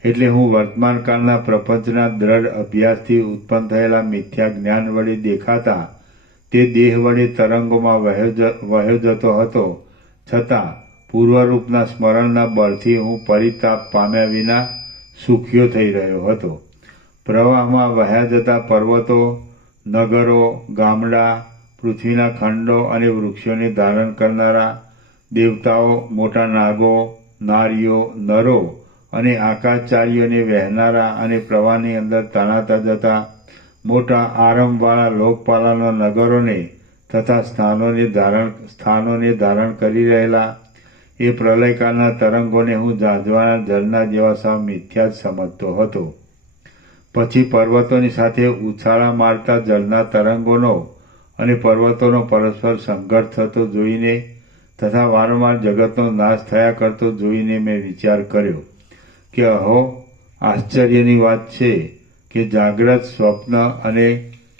એટલે હું વર્તમાન કાળના પ્રપંચના દ્રઢ અભ્યાસથી ઉત્પન્ન થયેલા મિથ્યા જ્ઞાન વડે દેખાતા તે દેહ વડે તરંગોમાં વહ્યો જતો હતો, છતાં પૂર્વરૂપના સ્મરણના બળથી હું પરિતાપ પામ્યા વિના સુખ્યો થઈ રહ્યો હતો. પ્રવાહમાં વહ્યા જતા પર્વતો, નગરો, ગામડા, પૃથ્વીના ખંડો અને વૃક્ષોને ધારણ કરનારા દેવતાઓ, મોટા નાગો, નારીઓ, નરો અને આકાશચારીઓને વહેનારા અને પ્રવાહની અંદર તણાતા જતા મોટા આરંભવાળા લોકપાલાના નગરોને તથા સ્થાનોને ધારણ કરી રહેલા એ પ્રલયકાળના તરંગોને હું ઝાંઝવાના ઝરણા જેવા સાવ મિથ્યા જ સમજતો હતો. પછી પર્વતોની સાથે ઉછાળા મારતા જળના તરંગોનો અને પર્વતોનો પરસ્પર સંઘર્ષ થતો જોઈને તથા વારંવાર જગતનો નાશ થયા કરતો જોઈને મેં વિચાર કર્યો કે અહો, આશ્ચર્યની વાત છે કે જાગ્રત, સ્વપ્ન અને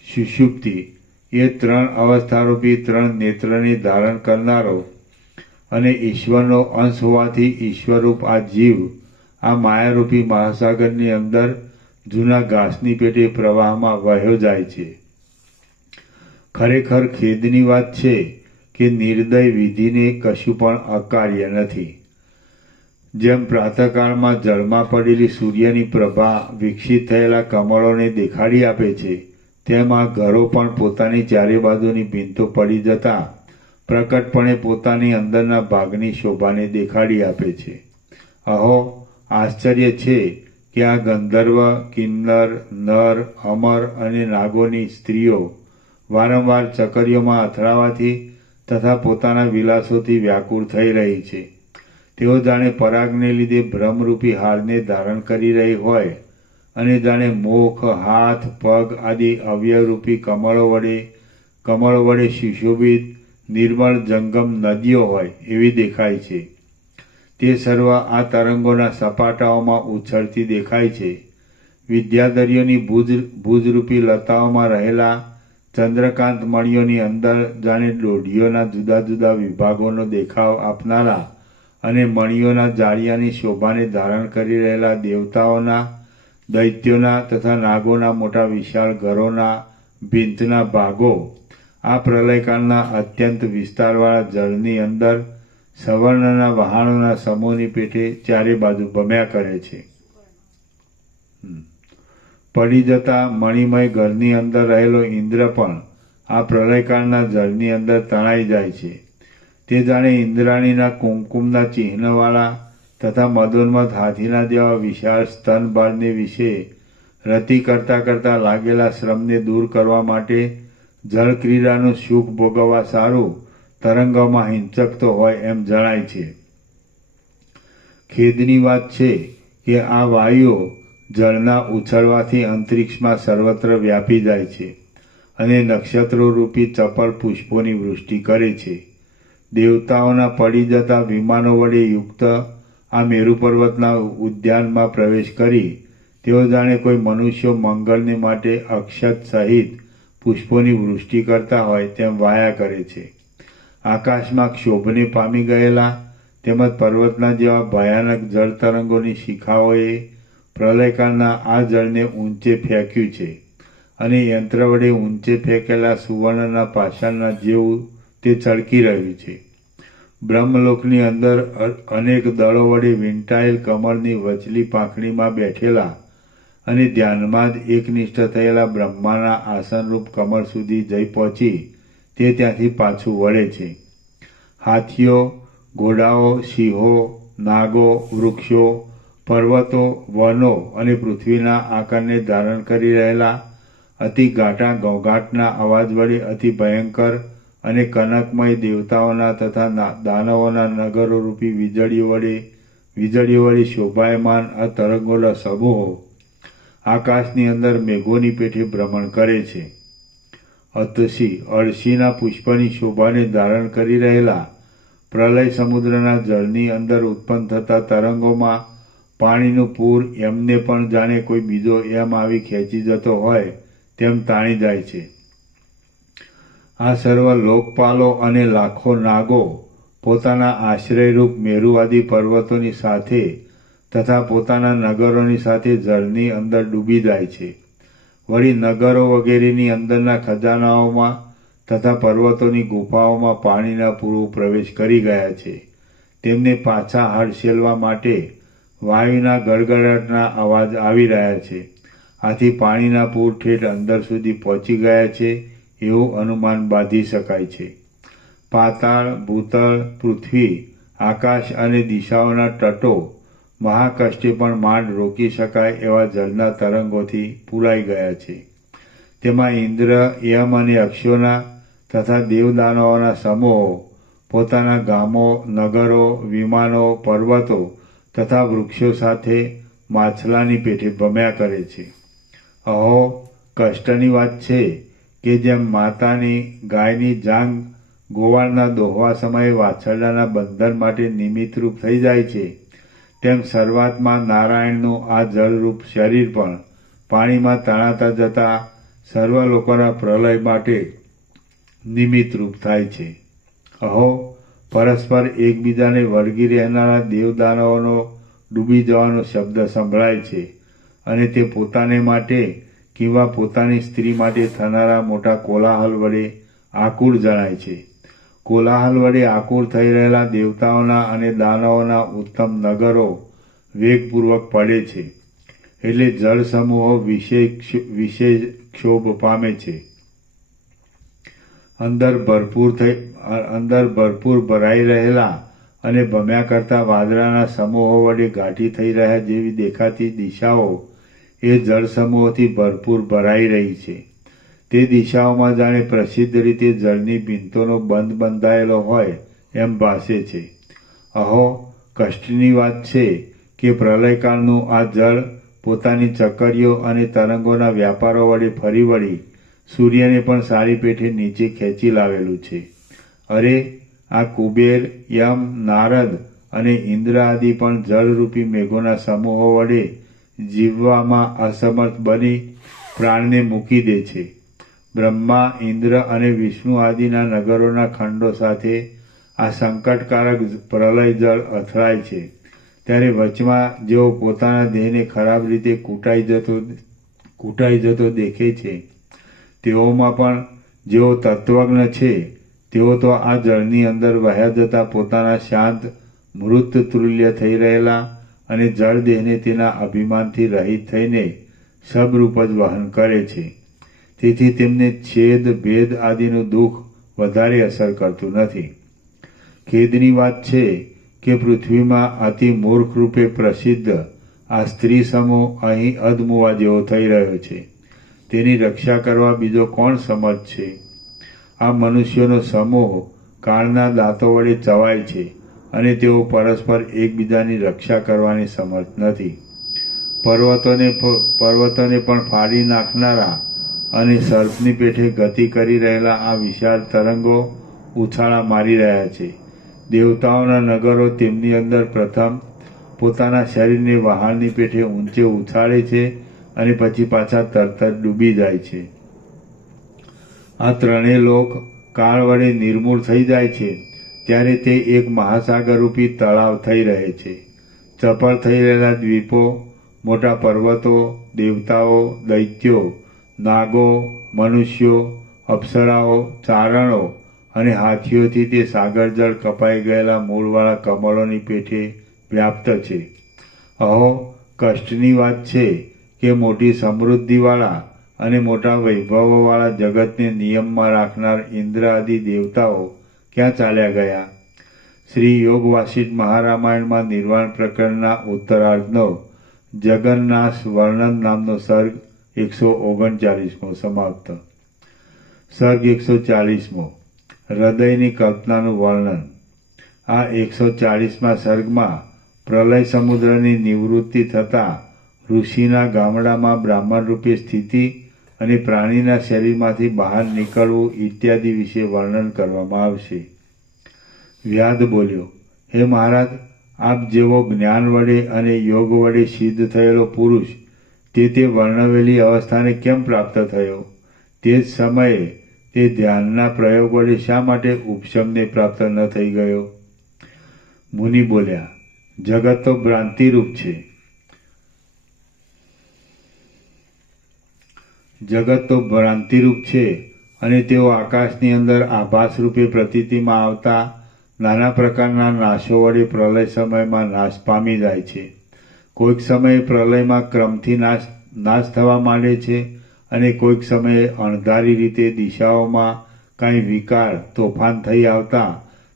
સુષુપ્તિ એ 3 અવસ્થારૂપી 3 નેત્રને ધારણ કરનારો અને ઈશ્વરનો અંશ હોવાથી ઈશ્વરરૂપ આ જીવ આ માયારૂપી મહાસાગરની અંદર જૂના ઘાસની પેટે પ્રવાહમાં વહ્યો જાય છે. ખરેખર ખેદની વાત છે કે નિર્દય વિધિને કશું પણ અકાર્ય નથી. જેમ પ્રાતઃકાળમાં જળમાં પડેલી સૂર્યની પ્રભા વિકસિત થયેલા કમળોને દેખાડી આપે છે, તેમ આ ઘરો પણ પોતાની ચારે બાજુની ભીંતો પડી જતાં પ્રકટપણે પોતાની અંદરના ભાગની શોભાને દેખાડી આપે છે. અહો, આશ્ચર્ય છે કે આ ગંધર્વ, કિન્નર, નર, અમર અને નાગોની સ્ત્રીઓ વારંવાર ચકરીઓમાં અથડાવાથી તથા પોતાના વિલાસોથી વ્યાકુળ થઈ રહી છે. તેઓ જાણે પરાગને લીધે ભ્રમરૂપી હારને ધારણ કરી રહી હોય અને જાણે મુખ, હાથ, પગ આદિ અવયવરૂપી કમળો વડે સુશોભિત નિર્મળ જંગમ નદીઓ હોય એવી દેખાય છે. તે સર્વ આ તરંગોના સપાટાઓમાં ઉછળતી દેખાય છે. વિદ્યાધરીઓની ભુજરૂપી લતાઓમાં રહેલા ચંદ્રકાંત મણિઓની અંદર જાણે દોઢીઓના જુદા જુદા વિભાગોનો દેખાવ આપનારા અને મણિઓના જાળિયાની શોભાને ધારણ કરી રહેલા દેવતાઓના, દૈત્યોના તથા નાગોના મોટા વિશાળ ઘરોના ભીંતના ભાગો આ પ્રલયકાળના અત્યંત વિસ્તારવાળા જળની અંદર સવર્ણના વહાણોના સમૂહની પેટે ચારે બાજુ ભમ્યા કરે છે. પડી જતા મણિમય ઘરની અંદર રહેલો ઇન્દ્ર પણ આ પ્રલયકાળના જળની અંદર તણાઈ જાય છે. તે જાણે ઇન્દ્રાણીના કુમકુમના ચિહ્નવાળા તથા મદોન્મત હાથીના જેવા વિશાળ સ્તનબાળને વિશે રતિ કરતા લાગેલા શ્રમને દૂર કરવા માટે જળક્રીડાનું સુખ ભોગવવા સારું તરંગોમાં હિંચકતો હોય એમ જણાય છે. ખેદની વાત છે કે આ વાયુઓ જળના ઉછળવાથી અંતરિક્ષમાં સર્વત્ર વ્યાપી જાય છે અને નક્ષત્રો રૂપી ચપળ પુષ્પોની વૃષ્ટિ કરે છે. દેવતાઓના પડી જતા વિમાનો વડે યુક્ત આ મેરુ પર્વતના ઉદ્યાનમાં પ્રવેશ કરી તેઓ જાણે કોઈ મનુષ્યો મંગળને માટે અક્ષત સહિત પુષ્પોની વૃષ્ટિ કરતા હોય તેમ વાયા કરે છે. આકાશમાં ક્ષોભને પામી ગયેલા તેમજ પર્વતના જેવા ભયાનક જળ તરંગોની શિખાઓએ પ્રલયકાળના આ જળને ઊંચે ફેંક્યું છે અને યંત્ર વડે ઊંચે ફેંકેલા સુવર્ણના પાષાણના જેવું તે ચળકી રહ્યું છે. બ્રહ્મલોકની અંદર અનેક દળો વડે વીંટાયેલ કમળની વચલી પાંખડીમાં બેઠેલા અને ધ્યાનમાં જ એકનિષ્ઠ થયેલા બ્રહ્માના આસનરૂપ કમળ સુધી જઈ પહોંચી તે ત્યાંથી પાછું વળે છે. હાથીઓ, ઘોડાઓ, સિંહો, નાગો, વૃક્ષો, પર્વતો, વનો અને પૃથ્વીના આકારને ધારણ કરી રહેલા અતિ ઘાટા ઘોંઘાટના અવાજ વડે અતિ ભયંકર અને કનકમય દેવતાઓના તથા દાનવોના નગરો રૂપી વીજળીઓ વડે શોભાયમાન આ તરંગોના સમૂહો આકાશની અંદર મેઘોની પેઠે ભ્રમણ કરે છે. અતસી અળસીના પુષ્પની શોભાને ધારણ કરી રહેલા પ્રલય સમુદ્રના જળની અંદર ઉત્પન્ન થતા તરંગોમાં પાણીનું પૂર એમને પણ જાણે કોઈ બીજો એમ આવી ખેંચી જતો હોય તેમ તાણી જાય છે. આ સર્વ લોકપાલો અને લાખો નાગો પોતાના આશ્રયરૂપ મેરુવાદી પર્વતોની સાથે તથા પોતાના નગરોની સાથે જળની અંદર ડૂબી જાય છે. વળી નગરો વગેરેની અંદરના ખજાનાઓમાં તથા પર્વતોની ગુફાઓમાં પાણીના પૂરો પ્રવેશ કરી ગયા છે. તેમને પાછા હડસેલવા માટે વાયુના ગડગડાટના અવાજ આવી રહ્યા છે. આથી પાણીના પૂર ઠેઠ અંદર સુધી પહોંચી ગયા છે એવું અનુમાન બાંધી શકાય છે. પાતાળ, ભૂતળ, પૃથ્વી, આકાશ અને દિશાઓના તટો મહાકષ્ટે પણ માંડ રોકી શકાય એવા જળના તરંગોથી પૂરાઈ ગયા છે. તેમાં ઇન્દ્ર, યમ અને અક્ષોના તથા દેવદાનવોના સમૂહો પોતાના ગામો, નગરો, વિમાનો, પર્વતો તથા વૃક્ષો સાથે માછલાની પેઠે ભમ્યા કરે છે. અહો, કષ્ટની વાત છે કે જેમ માતાની ગાયની જાંગ ગોવાળના દોહવા સમયે વાછરડાના બંધન માટે નિમિત્તરૂપ થઈ જાય છે, તેમ શરૂઆતમાં નારાયણનું આ જળરૂપ શરીર પણ પાણીમાં તણાતા જતા સર્વ લોકોના પ્રલય માટે નિમિત્તરૂપ થાય છે. અહો, પરસ્પર એકબીજાને વળગી રહેનારા દેવદાનવોનો ડૂબી જવાનો શબ્દ સંભળાય છે અને તે પોતાને માટે કિંવા પોતાની સ્ત્રી માટે થનારા મોટા કોલાહલ વડે આકુળ જણાય છે. કોલાહલ વડે આકુળ થઈ રહેલા દેવતાઓના અને દાનવોના ઉત્તમ નગરો વેગપૂર્વક પડે છે, એટલે જળ સમૂહો વિશેષ ક્ષોભ પામે છે. અંદર ભરપૂર ભરાઈ રહેલા અને ભમ્યા કરતા વાદળાના સમૂહો વડે ગાંઠી થઈ રહ્યા જેવી દેખાતી દિશાઓ એ જળ સમૂહોથી ભરપૂર ભરાઈ રહી છે. તે દિશાઓમાં જાણે પ્રસિદ્ધ રીતે જળની ભીંતોનો બંધ બંધાયેલો હોય એમ ભાસે છે. અહો, કષ્ટની વાત છે કે પ્રલયકાળનું આ જળ પોતાની ચક્કરીઓ અને તરંગોના વ્યાપારો વડે ફરી વળી સૂર્યને પણ સારી પેઠે નીચે ખેંચી લાવેલું છે. અરે, આ કુબેર, યમ, નારદ અને ઇન્દ્ર આદિ પણ જળરૂપી મેઘોના સમૂહો વડે જીવવામાં અસમર્થ બની પ્રાણને મૂકી દે છે. બ્રહ્મા, ઇન્દ્ર અને વિષ્ણુ આદિના નગરોના ખંડો સાથે આ સંકટકારક પ્રલય જળ અથડાય છે, ત્યારે વચમાં જેઓ પોતાના દેહને ખરાબ રીતે કૂટાઈ જતો દેખે છે, તેઓમાં પણ જેઓ તત્વજ્ઞ છે તેઓ તો આ જળની અંદર વહ્યા જતા પોતાના શાંત મૃત તુલ્ય થઈ રહેલા અને જળ દેહને તેના અભિમાનથી રહિત થઈને સબરૂપ જ વહન કરે છે. તેથી તેમને છેદ, ભેદ આદિનું દુઃખ વધારે અસર કરતું નથી. ખેદની વાત છે કે પૃથ્વીમાં અતિ મૂર્ખ રૂપે પ્રસિદ્ધ આ સ્ત્રી સમૂહ અહીં અધમુવા જેવો થઈ રહ્યો છે. તેની રક્ષા કરવા બીજો કોણ સમર્થ છે? આ મનુષ્યોનો સમૂહ કાળના દાંતો વડે ચવાય છે અને તેઓ પરસ્પર એકબીજાની રક્ષા કરવાની સમર્થ નથી. પર્વતોને પણ ફાડી નાખનારા અને સર્પની પેઠે ગતિ કરી રહેલા આ વિશાળ તરંગો ઉછાળા મારી રહ્યા છે. દેવતાઓના નગરો તેમની અંદર પ્રથમ પોતાના શરીરને વહાણની પેઠે ઊંચે ઉછાળે છે અને પછી પાછા તરત જ ડૂબી જાય છે. આ ત્રણેય લોક કાળ વડે નિર્મૂળ થઈ જાય છે ત્યારે તે એક મહાસાગરરૂપી તળાવ થઈ રહે છે. ચપળ થઈ રહેલા દ્વીપો, મોટા પર્વતો, દેવતાઓ, દૈત્યો, નાગો, મનુષ્યો, અપ્સરાઓ, ચારણો અને હાથીઓથી તે સાગરજળ કપાઈ ગયેલા મૂળવાળા કમળોની પેઠે વ્યાપ્ત છે. અહો, કષ્ટની વાત છે કે મોટી સમૃદ્ધિવાળા અને મોટા વૈભવોવાળા જગતને નિયમમાં રાખનાર ઇન્દ્ર આદિ દેવતાઓ ક્યાં ચાલ્યા ગયા? શ્રી યોગ વાસિષ્ઠ મહારામાયણમાં નિર્વાણ પ્રકરણના ઉત્તરાર્ધનો જગન્નાશ વર્ણન નામનો સર્ગ 139મો સમાપ્ત. સર્ગ 140મો હૃદયની કલ્પનાનું વર્ણન. આ 140મા સર્ગમાં પ્રલય સમુદ્રની નિવૃત્તિ થતાં ઋષિના ગામડામાં બ્રાહ્મણ રૂપે સ્થિતિ અને પ્રાણીના શરીરમાંથી બહાર નીકળવું ઇત્યાદિ વિશે વર્ણન કરવામાં આવશે. વ્યાધ બોલ્યો, હે મહારાજ, આપ જેવો જ્ઞાન વડે અને યોગ વડે સિદ્ધ થયેલો પુરુષ તે વર્ણવેલી અવસ્થાને કેમ પ્રાપ્ત થયો? તે જ સમયે તે ધ્યાનના પ્રયોગ વડે શા માટે ઉપશમને પ્રાપ્ત ન થઈ ગયો? મુનિ બોલ્યા, જગત તો ભ્રાંતિરૂપ છે. જગત તો ભ્રાંતિરૂપ છે અને તેઓ આકાશની અંદર આભાસ રૂપે પ્રતીતિમાં આવતા નાના પ્રકારના નાશો વડે પ્રલય સમયમાં નાશ પામી જાય છે. કોઈક સમયે પ્રલયમાં ક્રમથી નાશ થવા માંડે છે અને કોઈક સમયે અણધારી રીતે દિશાઓમાં કાંઈ વિકાર તોફાન થઈ આવતા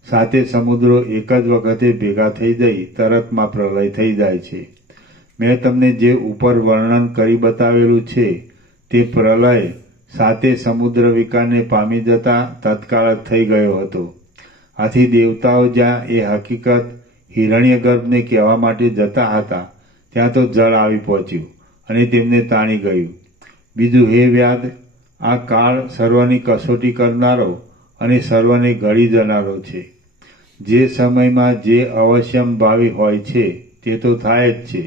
સાતે સમુદ્રો એક જ વખતે ભેગા થઈ જઈ તરતમાં પ્રલય થઈ જાય છે. મેં તમને જે ઉપર વર્ણન કરી બતાવેલું છે તે પ્રલય સાતે સમુદ્ર વિકારને પામી જતા તત્કાળ જ થઈ ગયો હતો. આથી દેવતાઓ જ્યાં એ હકીકત હિરણ્યગર્ભને કહેવા માટે જતા હતા ત્યાં તો જળ આવી પહોંચ્યું અને તેમને તાણી ગયું. બીજું, હે વ્યાધ, આ કાળ સર્વની કસોટી કરનારો અને સર્વને ઘડી જનારો છે. જે સમયમાં જે અવશ્યંભાવી હોય છે તે તો થાય જ છે.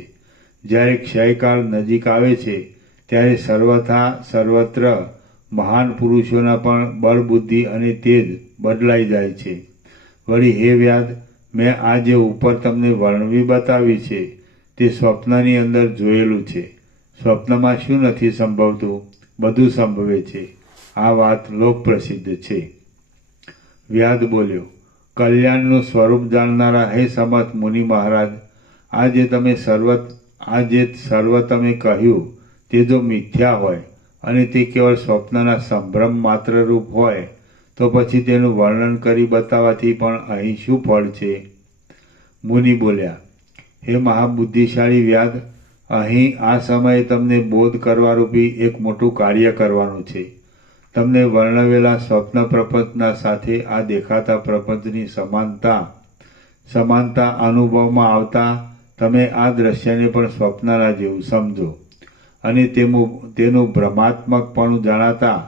જ્યારે ક્ષયકાળ નજીક આવે છે ત્યારે સર્વત્ર મહાન પુરુષોના પણ બળ બુદ્ધિ અને તેજ બદલાઈ જાય છે. વળી હે વ્યાધ, મેં આ જે ઉપર તમને વર્ણવી બતાવી છે તે સ્વપ્નની અંદર જોયેલું છે. સ્વપ્નમાં શું નથી સંભવતું? બધું સંભવે છે. આ વાત લોકપ્રસિદ્ધ છે. વ્યાધ બોલ્યો, કલ્યાણનું સ્વરૂપ જાણનારા હે સમર્થ મુનિ મહારાજ, આ જે સર્વ તમે કહ્યું તે જો મિથ્યા હોય અને તે કેવળ સ્વપ્નના સંભ્રમ માત્ર રૂપ હોય તો પછી તેનું વર્ણન કરી બતાવવાથી પણ અહીં શું ફળ છે? મુનિ બોલ્યા, હે મહાબુદ્ધિશાળી વ્યાધ, અહીં આ સમયે તમને બોધ કરવારૂપી એક મોટું કાર્ય કરવાનું છે. તમને વર્ણવેલા સ્વપ્ન પ્રપંચના સાથે આ દેખાતા પ્રપંચની સમાનતા અનુભવમાં આવતા તમે આ દ્રશ્યને પણ સ્વપ્નના જેવું સમજો અને તેનું ભ્રમાત્મકપણું જણાતા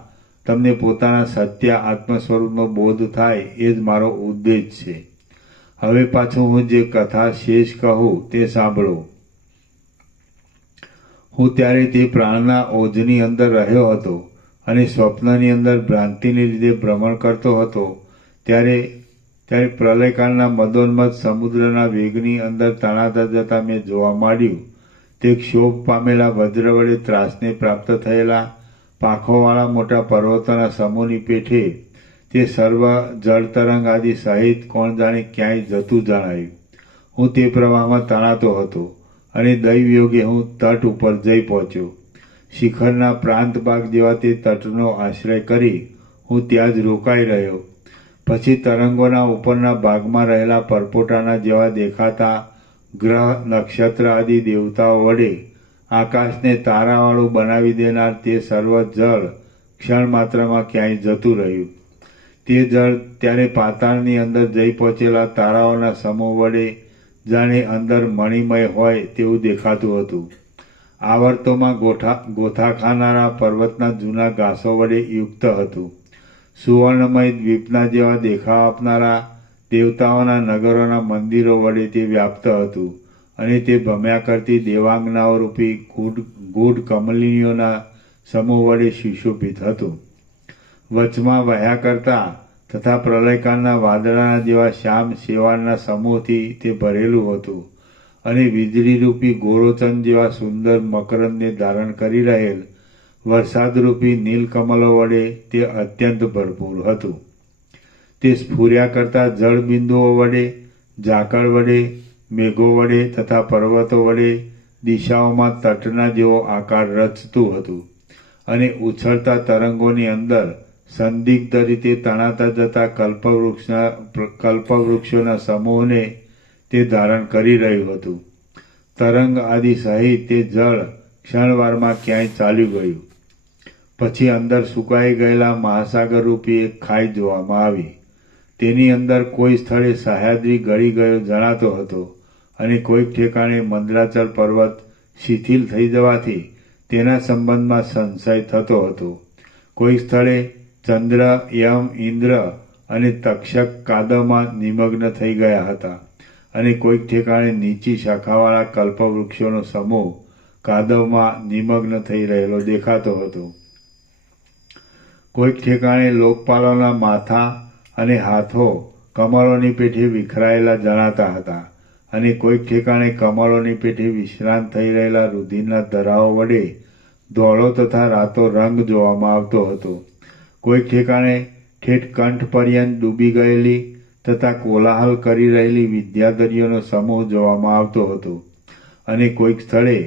તમને પોતાના સત્ય આત્મ સ્વરૂપનો બોધ થાય એ જ મારો ઉદ્દેશ છે. હવે પાછું હું જે કથા શેષ કહું તે સાંભળો. હું ત્યારે તે પ્રાણના ઓજની અંદર રહ્યો હતો અને સ્વપ્નની અંદર ભ્રાંતિને લીધે ભ્રમણ કરતો હતો. ત્યારે પ્રલયકાળના મદોન્મત્ત સમુદ્રના વેગની અંદર તણાતા જતા મેં જોવા માંડ્યું તે ક્ષોભ પામેલા વજ્ર વડે ત્રાસને પ્રાપ્ત થયેલા પાંખોવાળા મોટા પર્વતોના સમૂહની પેઠે તે સર્વ જળતરંગ આદિ સહિત કોણ જાણે ક્યાંય જતું જણાયું. હું તે પ્રવાહમાં તણાતો હતો અને દૈવયોગે હું તટ ઉપર જઈ પહોંચ્યો. શિખરના પ્રાંત ભાગ જેવા તે તટનો આશ્રય કરી હું ત્યાં જ રોકાઈ રહ્યો. પછી તરંગોના ઉપરના ભાગમાં રહેલા પરપોટાના જેવા દેખાતા ગ્રહ નક્ષત્ર આદિ દેવતાઓ વડે આકાશને તારાવાળું બનાવી દેનાર તે સર્વ જળ ક્ષણ માત્રમાં ક્યાંય જતું રહ્યું. તે જળ ત્યારે પાતાળની અંદર જઈ પહોંચેલા તારાઓના સમૂહ વડે જાણે અંદર મણિમય હોય તેવું દેખાતું હતું. આવર્તોમાં ગોથા ખાનારા પર્વતના જૂના ઘાસો વડે યુક્ત હતું. સુવર્ણમય દ્વીપના જેવા દેખાવ આપનારા દેવતાઓના નગરોના મંદિરો વડે તે વ્યાપ્ત હતું અને તે ભમ્યા કરતી દેવાંગનાઓ રૂપી ગૂઢ કમલિનીઓના સમૂહ વડે સુશોભિત હતું. વચમાં વહ્યા કરતા તથા પ્રલયકાળના વાદળાના જેવા શ્યામ શેવાળના સમૂહથી તે ભરેલું હતું અને વીજળીરૂપી ગોરોચન જેવા સુંદર મકરંદને ધારણ કરી રહેલ વરસાદરૂપી નીલકમલો વડે તે અત્યંત ભરપૂર હતું. તે સ્ફુર્યા કરતા જળબિંદુઓ વડે, ઝાકળ વડે, મેઘો વડે તથા પર્વતો વડે દિશાઓમાં તટના જેવો આકાર રચતું હતું અને ઉછળતા તરંગોની અંદર સંદિગ્ધ રીતે તણાતા જતા કલ્પવૃક્ષોના સમૂહને તે ધારણ કરી રહ્યું હતું. તરંગ આદિ સહિત તે જળ ક્ષણવારમાં ક્યાંય ચાલ્યું ગયું. પછી અંદર સુકાઈ ગયેલા મહાસાગર રૂપી એક ખાઈ જોવામાં આવી. તેની અંદર કોઈ સ્થળે સહ્યાદ્રી ગળી ગયો જણાતો હતો અને કોઈક ઠેકાણે મંદરાચલ પર્વત શિથિલ થઈ જવાથી તેના સંબંધમાં સંશય થતો હતો. કોઈક સ્થળે ચંદ્ર, યમ, ઇન્દ્ર અને તક્ષક કાદવમાં નિમગ્ન થઈ ગયા હતા અને કોઈક ઠેકાણે નીચી શાખાવાળા કલ્પવૃક્ષોનો સમૂહ કાદવમાં નિમગ્ન થઈ રહેલો દેખાતો હતો. કોઈક ઠેકાણે લોકપાલોના માથા અને હાથો કમળોની પેઠે વિખરાયેલા જણાતા હતા અને કોઈક ઠેકાણે કમળોની પેઠે વિશ્રાંત થઈ રહેલા રુધિરના ધરાઓ વડે ધોળો તથા રાતો રંગ જોવામાં આવતો હતો. કોઈક ઠેકાણે ઠેઠ કંઠ પર્યંત ડૂબી ગયેલી તથા કોલાહલ કરી રહેલી વિદ્યાધરીઓનો સમૂહ જોવામાં આવતો હતો અને કોઈક સ્થળે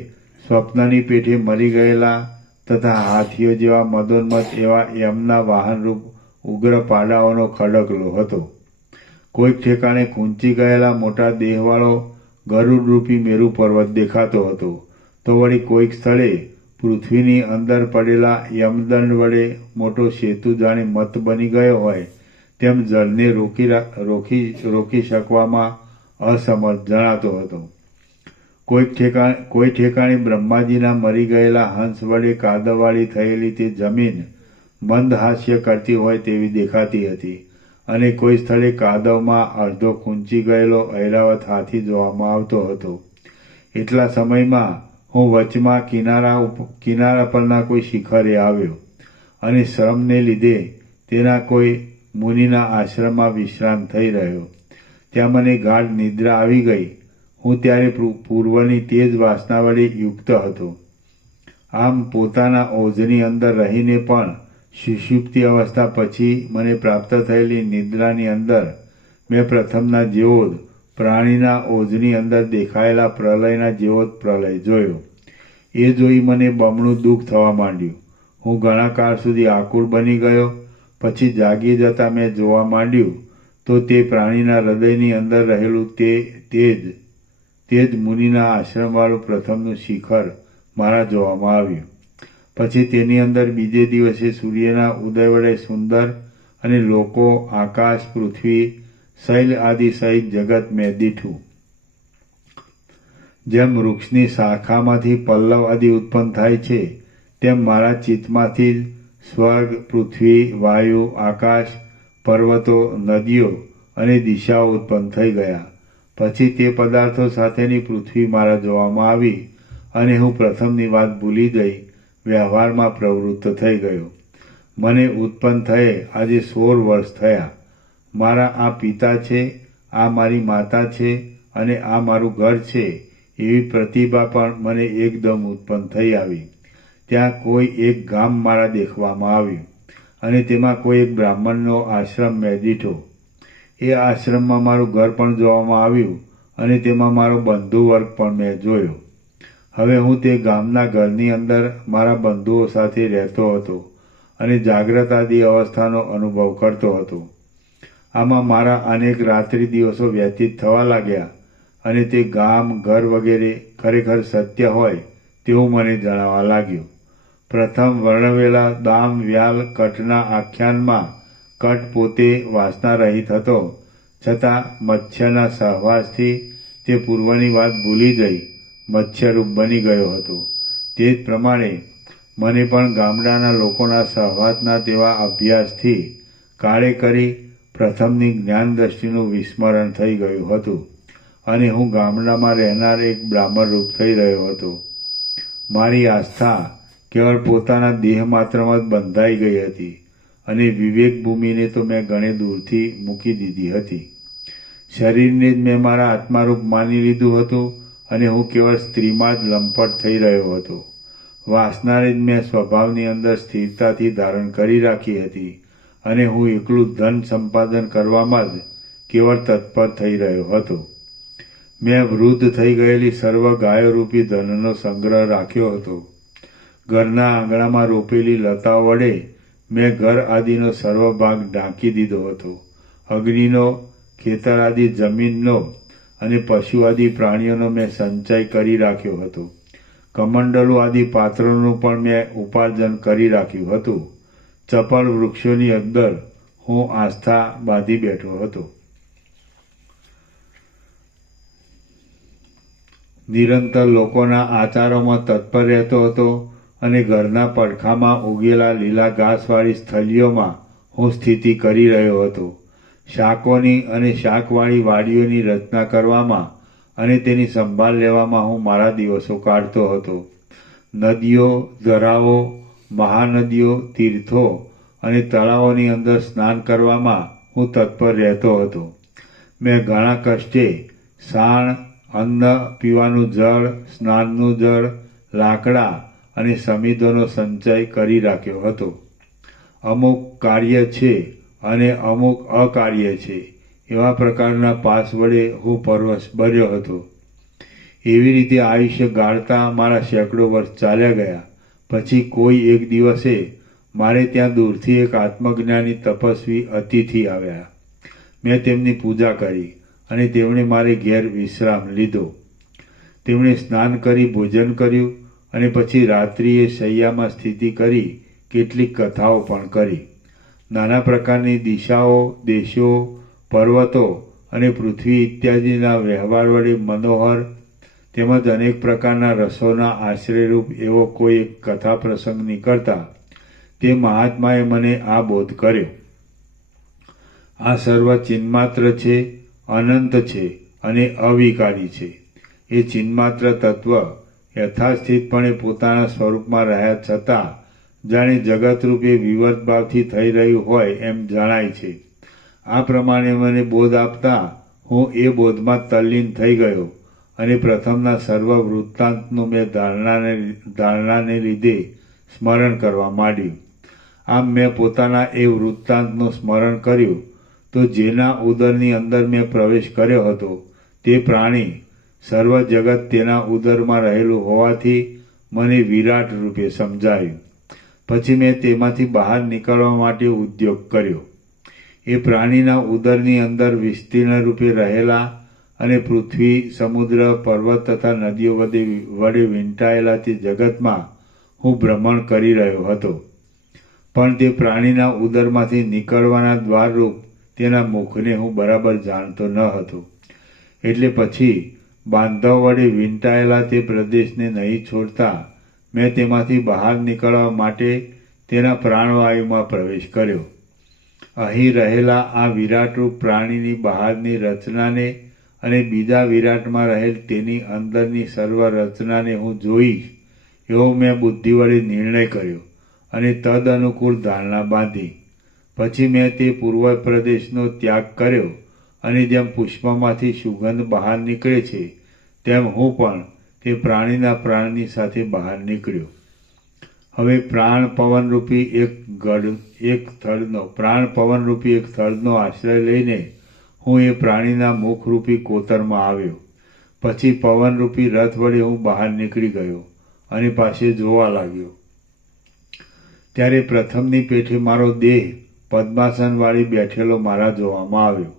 સ્વપ્નની પેઠે મરી ગયેલા તથા હાથીઓ જેવા મદોન્મત એવા યમના વાહનરૂપ ઉગ્ર પાડાઓનો ખડકલો હતો. કોઈક ઠેકાણે ખૂંચી ગયેલા મોટા દેહવાળો ગરુડરૂપી મેરુ પર્વત દેખાતો હતો, તો વળી કોઈક સ્થળે પૃથ્વીની અંદર પડેલા યમદંડ વડે મોટો સેતુ જાણે મત બની ગયો હોય તેમ જળને રોકી શકવામાં અસમર્થ જણાતો હતો. કોઈ ઠેકાણે બ્રહ્માજીના મરી ગયેલા હંસ વડે કાદવવાળી થયેલી તે જમીન મંદ હાસ્ય કરતી હોય તેવી દેખાતી હતી અને કોઈ સ્થળે કાદવમાં અડધો ખૂંચી ગયેલો ઐરાવત હાથી જોવામાં આવતો હતો. એટલા સમયમાં હું વચમાં કિનારા પરના કોઈ શિખરે આવ્યો અને શ્રમને લીધે તેના કોઈ મુનિના આશ્રમમાં વિશ્રામ થઈ રહ્યો. ત્યાં મને ગાઢ નિદ્રા આવી ગઈ. હું ત્યારે પૂર્વની તેજ વાસના વડે યુક્ત હતો. આમ પોતાના ઓજની અંદર રહીને પણ સુષુપ્તિ અવસ્થા પછી મને પ્રાપ્ત થયેલી નિદ્રાની અંદર મેં પ્રથમના જેવો જ પ્રાણીના ઓજની અંદર દેખાયેલા પ્રલયના જેવો જ પ્રલય જોયો. એ જોઈ મને બમણું દુઃખ થવા માંડ્યું. હું ઘણા કાળ સુધી આકુળ બની ગયો. પછી જાગી જતા મેં જોવા માંડ્યું તો તે પ્રાણીના હૃદયની અંદર રહેલું તે જ મુનિના આશ્રમવાળું પ્રથમનું શિખર મારા જોવામાં આવ્યું. પછી તેની અંદર બીજે દિવસે સૂર્યના ઉદય વડે સુંદર અને લોકો, આકાશ, પૃથ્વી, શૈલ આદિ સહિત જગત મેં દીઠું. જેમ વૃક્ષની શાખામાંથી પલ્લવ આદિ ઉત્પન્ન થાય છે તેમ મારા ચિત્તમાંથી જ સ્વર્ગ, પૃથ્વી, વાયુ, આકાશ, પર્વતો, નદીઓ અને દિશાઓ ઉત્પન્ન થઈ ગયા. પછી તે પદાર્થો સાથેની પૃથ્વી મારા જોવામાં આવી અને હું પ્રથમની વાત ભૂલી જઈ વ્યવહારમાં પ્રવૃત્ત થઈ ગયો. મને ઉત્પન્ન થયે આજે 16 વર્ષ થયા. મારા આ પિતા છે, આ મારી માતા છે અને આ મારું ઘર છે એવી પ્રતિભા પણ મને એકદમ ઉત્પન્ન થઈ આવી. ત્યાં કોઈ એક ગામ મારા દેખવામાં આવ્યું અને તેમાં કોઈ એક બ્રાહ્મણનો આશ્રમ મેં દીઠો. એ આશ્રમમાં મારું ઘર પણ જોવામાં આવ્યું અને તેમાં મારો બંધુ વર્ગ પણ મેં જોયો. હવે હું તે ગામના ઘરની અંદર મારા બંધુઓ સાથે રહેતો હતો અને જાગ્રત આદિ અવસ્થાનો અનુભવ કરતો હતો. આમાં મારા અનેક રાત્રિ દિવસો વ્યતીત થવા લાગ્યા અને તે ગામ, ઘર વગેરે ખરેખર સત્ય હોય તેવું મને જણાવવા લાગ્યું. પ્રથમ વર્ણવેલા દામ, વ્યાલ, કટના આખ્યાનમાં કટ પોતે વાસના રહિત હતો, છતાં મત્સ્યના સહવાસથી તે પૂર્વની વાત ભૂલી જઈ મત્સ્યરૂપ બની ગયો હતો. તે જ પ્રમાણે મને પણ ગામડાના લોકોના સહવાસના તેવા અભ્યાસથી કાળે કરી પ્રથમની જ્ઞાન દ્રષ્ટિનું વિસ્મરણ થઈ ગયું હતું અને હું ગામડામાં રહેનાર એક બ્રાહ્મણ રૂપ થઈ રહ્યો હતો. મારી આસ્થા કેવળ પોતાના દેહ માત્રમાં જ બંધાઈ ગઈ હતી અને વિવેક ભૂમિને તો મેં ઘણે દૂરથી મૂકી દીધી હતી. શરીરને જ મેં મારા આત્મારૂપ માની લીધું હતું અને હું કેવળ સ્ત્રીમાં જ લંપટ થઈ રહ્યો હતો. વાસનાને જ મેં સ્વભાવની અંદર સ્થિરતાથી ધારણ કરી રાખી હતી અને હું એકલું ધન સંપાદન કરવામાં જ કેવળ તત્પર થઈ રહ્યો હતો. મેં વૃદ્ધ થઈ ગયેલી સર્વ ગાયોરૂપી ધનનો સંગ્રહ રાખ્યો હતો. ઘરના આંગણામાં રોપેલી લતાઓ વડે મેં ઘર આદિનો સર્વ ભાગ ઢાંકી દીધો હતો. અગ્નિનો, ખેતર આદિ જમીનનો અને પશુ આદિ પ્રાણીઓનો મેં સંચય કરી રાખ્યો હતો. કમંડલો આદિ પાત્રોનું પણ મેં ઉપાર્જન કરી રાખ્યું હતું. ચપળ વૃક્ષોની અંદર હું આસ્થા બાંધી બેઠો હતો. નિરંતર લોકોના આચારોમાં તત્પર રહેતો હતો અને ઘરના પડખામાં ઉગેલા લીલા ઘાસવાળી સ્થળીઓમાં હું સ્થિતિ કરી રહ્યો હતો. શાકોની અને શાકવાળી વાડીઓની રચના કરવામાં અને તેની સંભાળ લેવામાં હું મારા દિવસો કાઢતો હતો. નદીઓ, ઝરાઓ, મહાનદીઓ, તીર્થો અને તળાવોની અંદર સ્નાન કરવામાં હું તત્પર રહેતો હતો. મેં ઘણા કષ્ટે શાણ, અન્ન, પીવાનું જળ, સ્નાનનું જળ, લાકડા અને સમિધોનો સંચય કરી રાખ્યો હતો. અમુક કાર્ય છે અને અમુક અકાર્ય છે એવા પ્રકારના પાસ વડે હું પરવશ બન્યો હતો. એવી રીતે આયુષ્ય ગાળતા મારા સેંકડો વર્ષ ચાલ્યા ગયા. પછી કોઈ એક દિવસે મારે ત્યાં દૂરથી એક આત્મજ્ઞાની તપસ્વી અતિથિ આવ્યા. મેં તેમની પૂજા કરી અને તેમણે મારે ઘેર વિશ્રામ લીધો. તેમણે સ્નાન કરી ભોજન કર્યું અને પછી રાત્રિએ શૈયામાં સ્થિતિ કરી કેટલીક કથાઓ પણ કરી. નાના પ્રકારની દિશાઓ, દેશો, પર્વતો અને પૃથ્વી ઇત્યાદિના વ્યવહાર વડે મનોહર તેમજ અનેક પ્રકારના રસોના આશ્રયરૂપ એવો કોઈ એક કથા પ્રસંગ નીકળતા તે મહાત્માએ મને આ બોધ કર્યો: આ સર્વ ચિન્માત્ર છે, અનંત છે અને અવિકારી છે. એ ચિન્માત્ર તત્વ યથાસ્થિતપણે પોતાના સ્વરૂપમાં રહ્યા છતાં જાણે જગતરૂપે વિવર્ત ભાવથી થઈ રહ્યું હોય એમ જણાય છે. આ પ્રમાણે મને બોધ આપતા હું એ બોધમાં તલ્લીન થઈ ગયો અને પ્રથમના સર્વ વૃત્તાંતનું મેં ધારણાને લીધે સ્મરણ કરવા માંડ્યું. આમ મેં પોતાના એ વૃત્તાંતનું સ્મરણ કર્યું તો જેના ઉદરની અંદર મેં પ્રવેશ કર્યો હતો તે પ્રાણી સર્વ જગત તેના ઉદરમાં રહેલું હોવાથી મને વિરાટ રૂપે સમજાયું. પછી મેં તેમાંથી બહાર નીકળવા માટે ઉદ્યોગ કર્યો. એ પ્રાણીના ઉદરની અંદર વિસ્તીર્ણ રૂપે રહેલા અને પૃથ્વી, સમુદ્ર, પર્વત તથા નદીઓ વડે વીંટાયેલા તે જગતમાં હું ભ્રમણ કરી રહ્યો હતો. પણ તે પ્રાણીના ઉદરમાંથી નીકળવાના દ્વારરૂપ તેના મુખને હું બરાબર જાણતો ન હતો. એટલે પછી બાંધવ વડે વીંટાયેલા તે પ્રદેશને નહીં છોડતા મેં તેમાંથી બહાર નીકળવા માટે તેના પ્રાણવાયુમાં પ્રવેશ કર્યો. અહીં રહેલા આ વિરાટરૂપ પ્રાણીની બહારની રચનાને અને બીજા વિરાટમાં રહેલ તેની અંદરની સર્વ રચનાને હું જોઈશ એવો મેં બુદ્ધિ વડે નિર્ણય કર્યો અને તદ અનુકૂળ ધારણા બાંધી. પછી મેં તે પૂર્વ પ્રદેશનો ત્યાગ કર્યો અને જેમ પુષ્પમાંથી સુગંધ બહાર નીકળે છે તેમ હું પણ તે પ્રાણીના પ્રાણની સાથે બહાર નીકળ્યો. હવે પ્રાણ પવનરૂપી એક થળનો આશ્રય લઈને હું એ પ્રાણીના મુખરૂપી કોતરમાં આવ્યો. પછી પવનરૂપી રથ વડે હું બહાર નીકળી ગયો અને પાસે જોવા લાગ્યો. ત્યારે પ્રથમની પેઠે મારો દેહ પદ્માસન વાળી બેઠેલો મારા જોવામાં આવ્યો.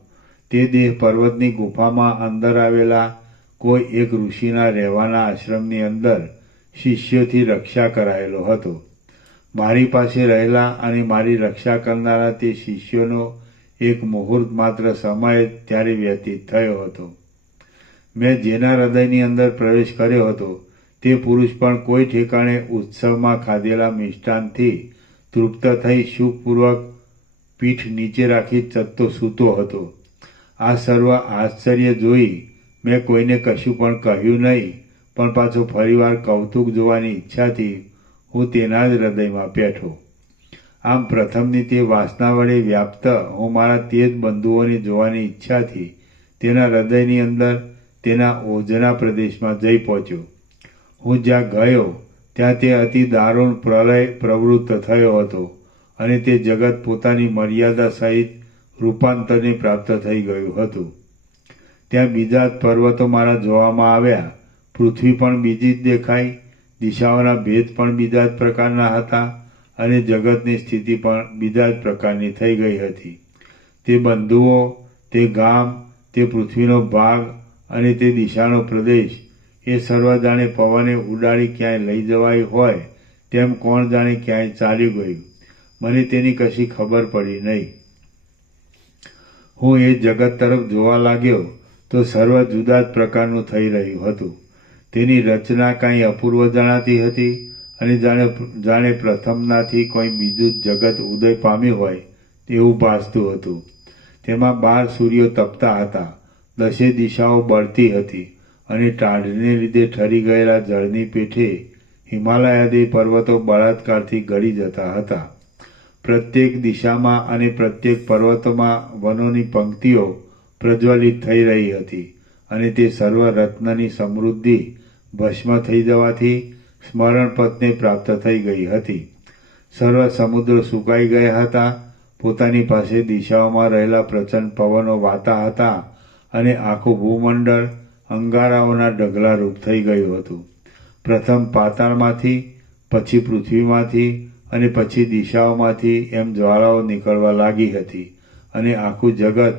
તે દેહ પર્વતની ગુફામાં અંદર આવેલા કોઈ એક ઋષિના રહેવાના આશ્રમની અંદર શિષ્યોથી રક્ષા કરાયેલો હતો. મારી પાસે રહેલા અને મારી રક્ષા કરનારા તે શિષ્યોનો એક મુહૂર્ત માત્ર સમય ત્યારે વ્યતીત થયો હતો. મેં જેના હૃદયની અંદર પ્રવેશ કર્યો હતો તે પુરુષ પણ કોઈ ઠેકાણે ઉત્સવમાં ખાધેલા મિષ્ટાનથી તૃપ્ત થઈ સુખપૂર્વક પીઠ નીચે રાખી ચત્તો સૂતો હતો. આ સર્વ આશ્ચર્ય જોઈ મેં કોઈને કશું પણ કહ્યું નહીં, પણ પાછો ફરીવાર કૌતુક જોવાની ઈચ્છાથી હું તેના જ હૃદયમાં બેઠો. આમ પ્રથમની તે વાસના વડે વ્યાપ્ત હું મારા તે જ બંધુઓને જોવાની ઈચ્છાથી તેના હૃદયની અંદર તેના ઓજના પ્રદેશમાં જઈ પહોંચ્યો. હું જ્યાં ગયો ત્યાં તે અતિ દારૂણ પ્રલય પ્રવૃત્ત થયો હતો અને તે જગત પોતાની મર્યાદા સહિત રૂપાંતરને પ્રાપ્ત થઈ ગયું હતું. ત્યાં બીજા જ પર્વતો મારા જોવામાં આવ્યા. પૃથ્વી પણ બીજી જ દેખાઈ, દિશાઓના ભેદ પણ બીજા જ પ્રકારના હતા અને જગતની સ્થિતિ પણ બીજા જ પ્રકારની થઈ ગઈ હતી. તે બંધુઓ, તે ગામ, તે પૃથ્વીનો ભાગ અને તે દિશાનો પ્રદેશ એ સર્વ જાણે પવને ઉડાડી ક્યાંય લઈ જવાયું હોય તેમ કોણ જાણે ક્યાંય ચાલ્યું ગયું. મને તેની કશી ખબર પડી નહીં. હું એ જગત તરફ જોવા લાગ્યો તો સર્વ જુદા જ પ્રકારનું થઈ રહ્યું હતું. તેની રચના કાંઈ અપૂર્વ જણાતી હતી અને જાણે પ્રથમનાથી કોઈ બીજું જ જગત ઉદય પામ્યું હોય તેવું ભાસતું હતું. તેમાં 12 સૂર્યો તપતા હતા, 10 દિશાઓ બળતી હતી અને ટાઢને લીધે ઠરી ગયેલા જળની પેઠે હિમાલયાદી પર્વતો બળાત્કારથી ગળી જતા હતા. પ્રત્યેક દિશામાં અને પ્રત્યેક પર્વતોમાં વનોની પંક્તિઓ પ્રજ્વલિત થઈ રહી હતી અને તે સર્વ રત્નની સમૃદ્ધિ ભસ્મ થઈ જવાથી સ્મરણ પથને પ્રાપ્ત થઈ ગઈ હતી. સર્વ સમુદ્રો સુકાઈ ગયા હતા પોતાની પાસે દિશાઓમાં રહેલા પ્રચંડ પવનો વાતા હતા અને આખું ભૂમંડળ અંગારાઓના ઢગલારૂપ થઈ ગયું હતું. પ્રથમ પાતાળમાંથી, પછી પૃથ્વીમાંથી અને પછી દિશાઓમાંથી એમ જ્વાળાઓ નીકળવા લાગી હતી અને આખું જગત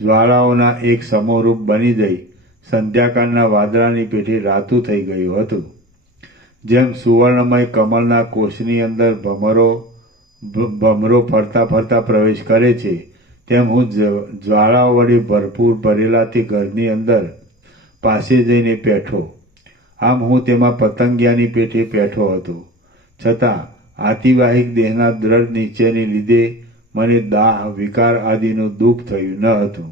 જ્વાળાઓના એક સમૂહરૂપ બની જઈ સંધ્યાકાળના વાદળાની પેઠે રાતું થઈ ગયું હતું. જેમ સુવર્ણમય કમળના કોષની અંદર ભમરો ફરતા ફરતા પ્રવેશ કરે છે, તેમ હું જ્વાળાઓ વડે ભરપૂર ભરેલા તે ઘરની અંદર પાસે જઈને બેઠો. આમ હું તેમાં પતંગિયાની પેઠે બેઠો હતો. છતાં આતિવાહિક દેહના દ્રઢ નિશ્ચયને લીધે મને દાહ, વિકાર આદિનું દુઃખ થયું ન હતું.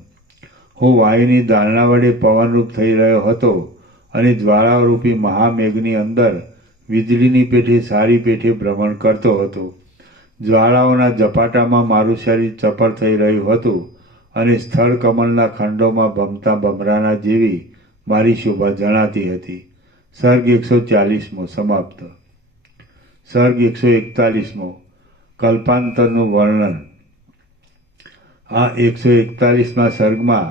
હું વાયુની ધારણા વડે પવનરૂપ થઈ રહ્યો હતો અને જ્વાળારૂપી મહામેઘની અંદર વીજળીની પેઠે સારી પેઠે ભ્રમણ કરતો હતો. જ્વાળાઓના ઝપાટામાં મારું શરીર ચપળ થઈ રહ્યું હતું અને સ્થળ કમળના ખંડોમાં ભમતા ભમરાના જેવી મારી શોભા જણાતી હતી. સર્ગ 140મો સમાપ્ત. સર્ગ 141મો કલ્પાંતરનું વર્ણન. આ 141મા સર્ગમાં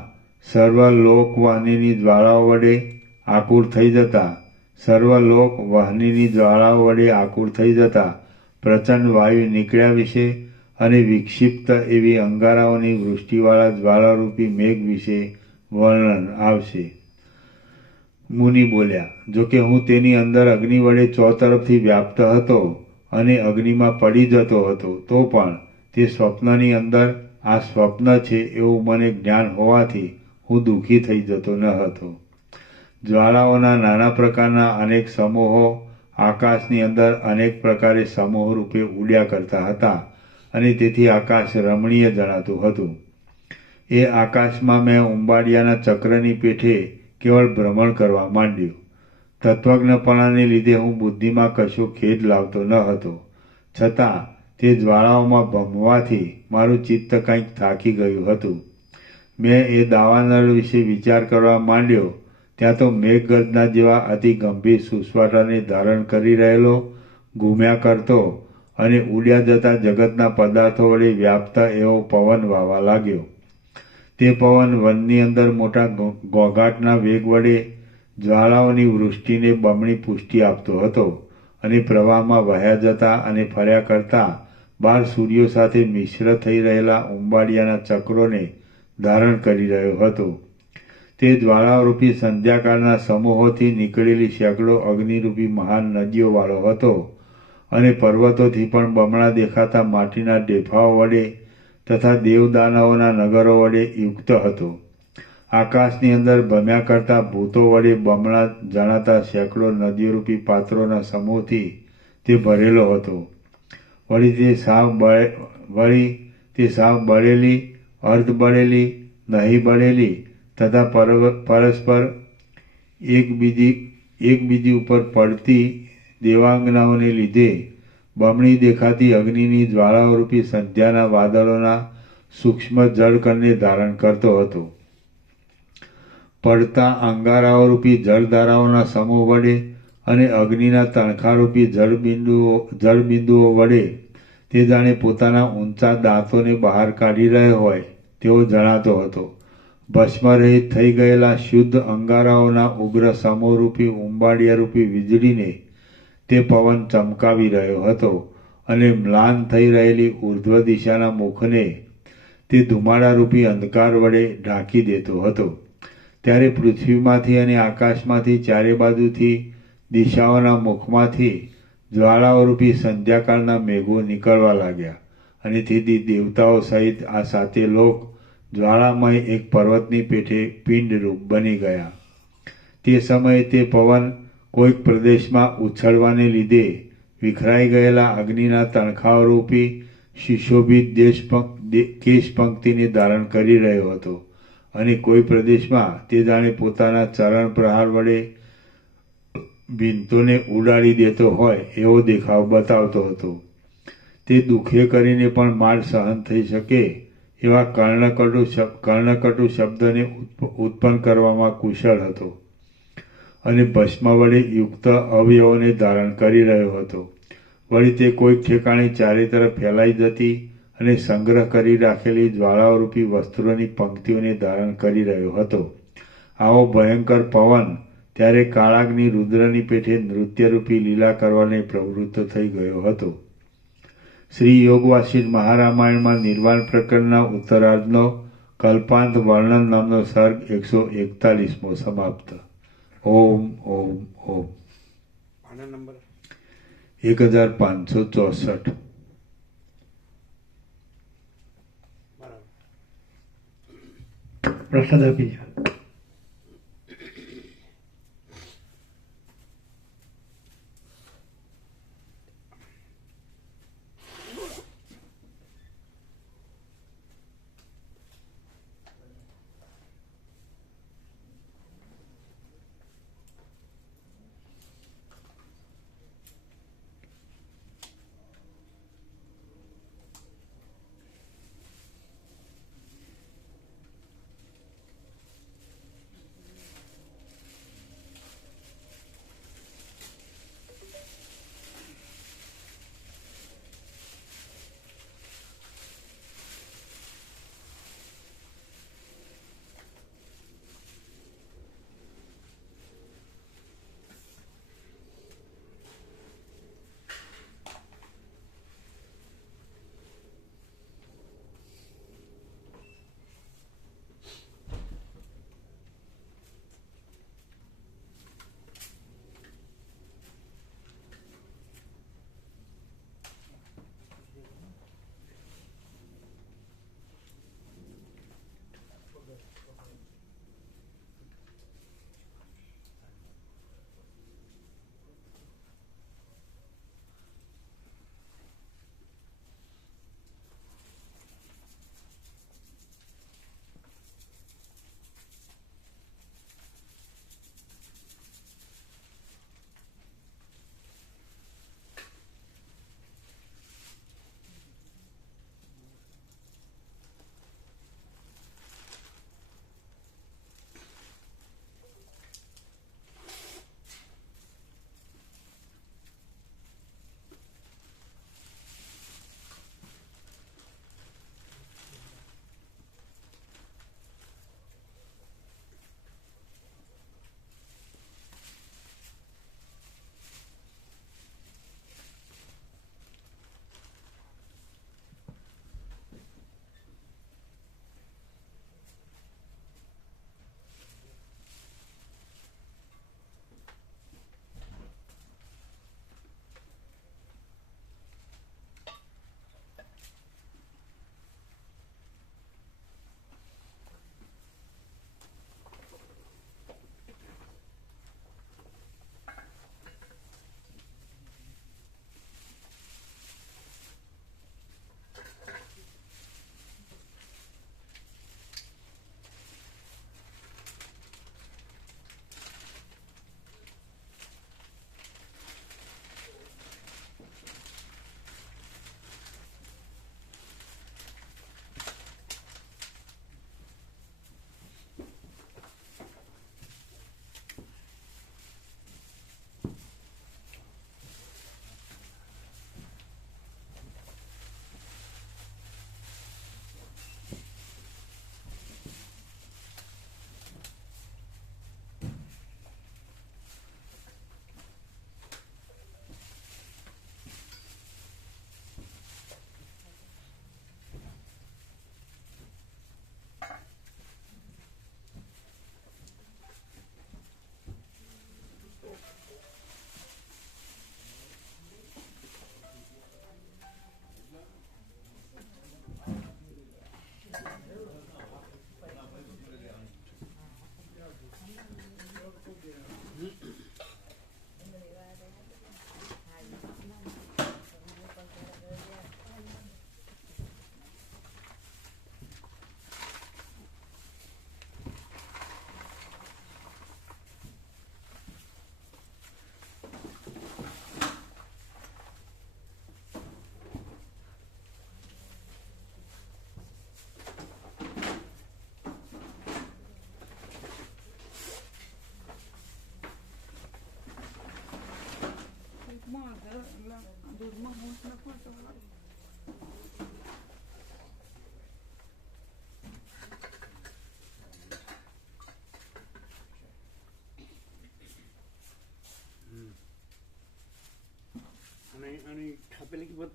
સર્વલોક વહનીની જ્વાળાઓ વડે આકુર થઈ જતા પ્રચંડ વાયુ નીકળ્યા વિશે અને વિક્ષિપ્ત એવી અંગારાઓની વૃષ્ટિવાળા જ્વાળારૂપી મેઘ વિશે વર્ણન આવશે. મુનિ બોલ્યા, જોકે હું તેની અંદર અગ્નિ વડે ચોતરફથી વ્યાપ્ત હતો અને અગ્નિમાં પડી જતો હતો, તો પણ તે સ્વપ્નની અંદર આ સ્વપ્ન છે એવું મને જ્ઞાન હોવાથી હું દુઃખી થઈ જતો ન હતો. જ્વાળાઓના નાના પ્રકારના અનેક સમૂહો આકાશની અંદર અનેક પ્રકારે સમૂહ રૂપે ઉડ્યા કરતા હતા અને તેથી આકાશ રમણીય જણાતું હતું. એ આકાશમાં મેં ઉંબાડિયાના ચક્રની પેઠે કેવળ ભ્રમણ કરવા માંડ્યું. તત્વજ્ઞપણાને લીધે હું બુદ્ધિમાં કશો ખેદ લાવતો ન હતો. છતાં તે જ્વાળાઓમાં ભમવાથી મારું ચિત્ત કંઈક થાકી ગયું હતું. મેં એ દાવાનળ વિશે વિચાર કરવા માંડ્યો ત્યાં તો મેઘગર્જના જેવા અતિ ગંભીર સુસવાટાને ધારણ કરી રહેલો, ઘૂમ્યા કરતો અને ઉડ્યા જતા જગતના પદાર્થો વડે વ્યાપ્ત એવો પવન વાવા લાગ્યો. તે પવન વનની અંદર મોટા ઘોંઘાટના વેગ વડે જ્વાળાઓની વૃષ્ટિને બમણી પુષ્ટિ આપતો હતો અને પ્રવાહમાં વહ્યા જતા અને ફર્યા કરતા 12 સૂર્યો સાથે મિશ્ર થઈ રહેલા ઉંબાડિયાના ચક્રોને ધારણ કરી રહ્યો હતો. તે જ્વાળારૂપી સંધ્યાકાળના સમૂહોથી નીકળેલી સેંકડો અગ્નિરૂપી મહાન નદીઓવાળો હતો અને પર્વતોથી પણ બમણા દેખાતા માટીના ડેફાઓ વડે તથા દેવદાનવોના નગરો વડે યુક્ત હતો. આકાશની અંદર ભમ્યા કરતા ભૂતો વડે બમણા જણાતા સેંકડો નદીરૂપી પાત્રોના સમૂહથી તે ભરેલો હતો. વળી તે સાવ બળેલી, અર્ધ બળેલી, નહીં બળેલી તથા પરસ્પર એકબીજી ઉપર પડતી દેવાંગનાઓને લીધે બમણી દેખાતી અગ્નિની જ્વાળારૂપી સંધ્યાના વાદળોના સૂક્ષ્મ જળકણને ધારણ કરતો હતો. પડતા અંગારાઓરૂપી જળધારાઓના સમૂહ વડે અને અગ્નિના તણખારૂપી જળબિંદુઓ વડે તે જાણે પોતાના ઊંચા દાંતોને બહાર કાઢી રહ્યો હોય તેવો જણાતો હતો. ભસ્મરહિત થઈ ગયેલા શુદ્ધ અંગારાઓના ઉગ્ર સમૂહરૂપી ઉંબાડિયારૂપી વીજળીને તે પવન ચમકાવી રહ્યો હતો અને મ્લાન થઈ રહેલી ઉર્ધ્વ દિશાના મુખને તે ધુમાડારૂપી અંધકાર વડે ઢાંકી દેતો હતો. ત્યારે પૃથ્વીમાંથી અને આકાશમાંથી ચારે બાજુથી દિશાઓના મુખમાંથી જ્વાળાઓરૂપી સંધ્યાકાળના મેઘો નીકળવા લાગ્યા અને તેથી દેવતાઓ સહિત આ 7 લોક જ્વાળામય એક પર્વતની પેઠે પિંડરૂપ બની ગયા. તે સમયે તે પવન કોઈક પ્રદેશમાં ઉછળવાને લીધે વિખરાઈ ગયેલા અગ્નિના તણખાઓરૂપી સુશોભિત કેશ પંક્તિને ધારણ કરી રહ્યો હતો અને કોઈ પ્રદેશમાં તે જાણે પોતાના ચરણ પ્રહાર વડે ભીંતોને ઉડાડી દેતો હોય એવો દેખાવ બતાવતો હતો. તે દુઃખે કરીને પણ માર સહન થઈ શકે એવા કર્ણકટુ શબ્દને ઉત્પન્ન કરવામાં કુશળ હતો અને ભસ્મ વડે યુક્ત અવયવોને ધારણ કરી રહ્યો હતો. વળી તે કોઈક ઠેકાણે ચારે તરફ ફેલાઈ જતી અને સંગ્રહ કરી રાખેલી જ્વાળારૂપી વસ્ત્રોની પંક્તિઓને ધારણ કરી રહ્યો હતો. આવો ભયંકર પવન ત્યારે કાળાગ્નિ રુદ્રની પેઠે નૃત્યરૂપી લીલા કરવાને પ્રવૃત્ત થઈ ગયો હતો. શ્રી યોગવાસિષ્ઠ મહારામાયણમાં નિર્વાણ પ્રકરણના ઉત્તરાર્ધનો કલ્પાંત વર્ણન નામનો સર્ગ 141મો સમાપ્ત. ઓમ ઓમ ઓમ. પાના નંબર 1564. બરાબર. પ્રસાદ આપી જાઓ.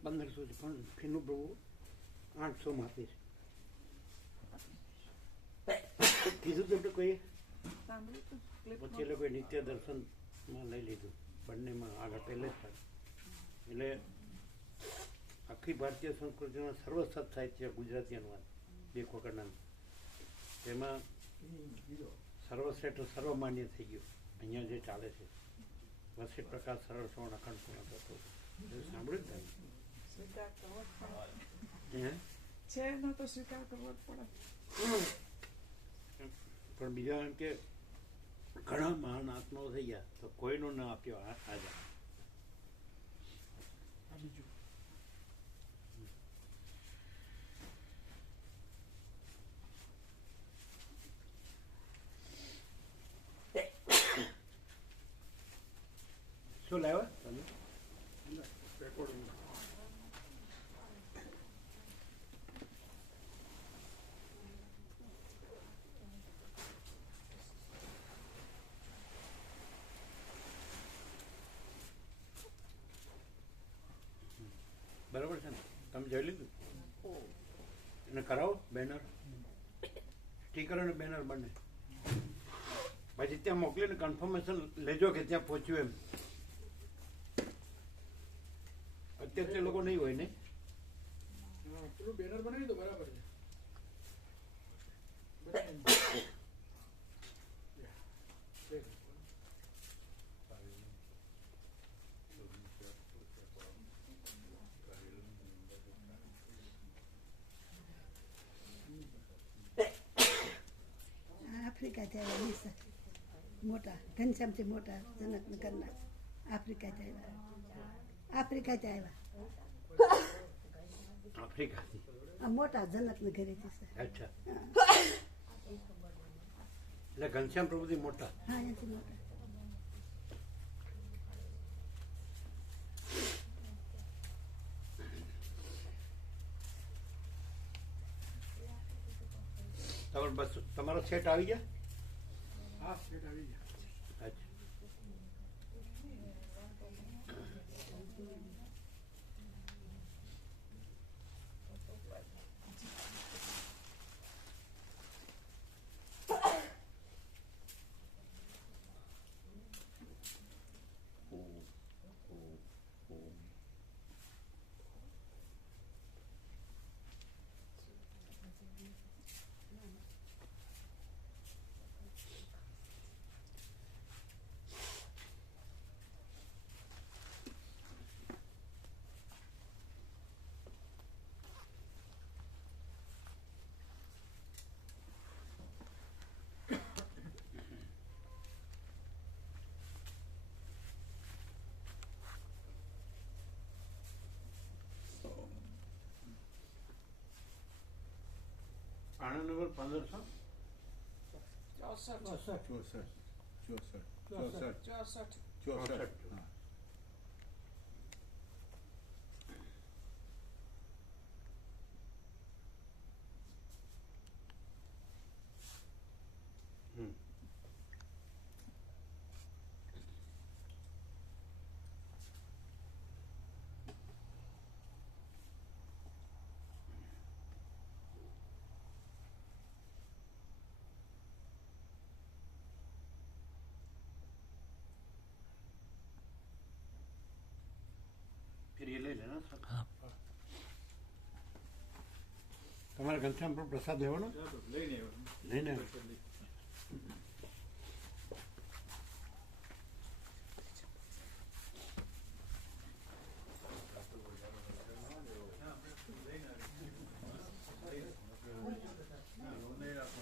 1500 છે પણ ફીનું પ્રભુ 800 માં આપે છે કીધું તો કોઈ સાંભળ્યું તું? ક્લિપમાં? પછી એ લોકોએ નિત્ય દર્શનમાં લઈ લીધું બંનેમાં આગળ પહેલે જ થાય એટલે આખી ભારતીય સંસ્કૃતિમાં સર્વસત સાહિત્ય ગુજરાતી અનુવાદ 2 વખતના તેમાં સર્વશ્રેષ્ઠ સર્વમાન્ય થઈ ગયું અહીંયા જે ચાલે છે વસિષ્ઠ પ્રકાશ સરળ શ્રવણ અખંડ પૂર્ણ થતો સાંભળ્યું જ સ્વીકાર કરવો જ પડે. થાય હે છે એનો તો સ્વીકાર કરવો જ પડે. પણ બીજા એમ કે ઘણા મહાન આત્માઓ થઈ ગયા તો કોઈનો ન આપ્યો આજે આ બીજું શું લાવ્યા તમે રેકોર્ડિંગ. બરાબર છે ને તમે જોઈ લીધું એને કરાવો બેનર સ્ટીકર અને બેનર બંને પછી ત્યાં મોકલીને કન્ફર્મેશન લેજો કે ત્યાં પહોંચ્યું એમ અત્યારે તે લોકો નહીં હોય ને હા, પેલું બેનર બનાવી દો બરાબર છે. બનાવી દો. આફ્રિકાથી આવ્યા નિશા મોટા ઘનશ્યામથી મોટા જનકનગરના આફ્રિકાથી આવ્યા આફ્રિકાથી આ મોટા જનકના ઘરેથી સર અચ્છા એટલે ઘનશ્યામ પ્રભુથી મોટા હા અહીંયાથી મોટા તમારો સેટ આવી ગયા હા, સ્ટેટ આવી ગયા. અચ્છા આણંદ નંબર 1500 64. फिर ये ले लेना सब તમારે ઘનશ્યામ પ્રસાદ લેવાનો લઈને આવ્યો. લઈને આવ્યો.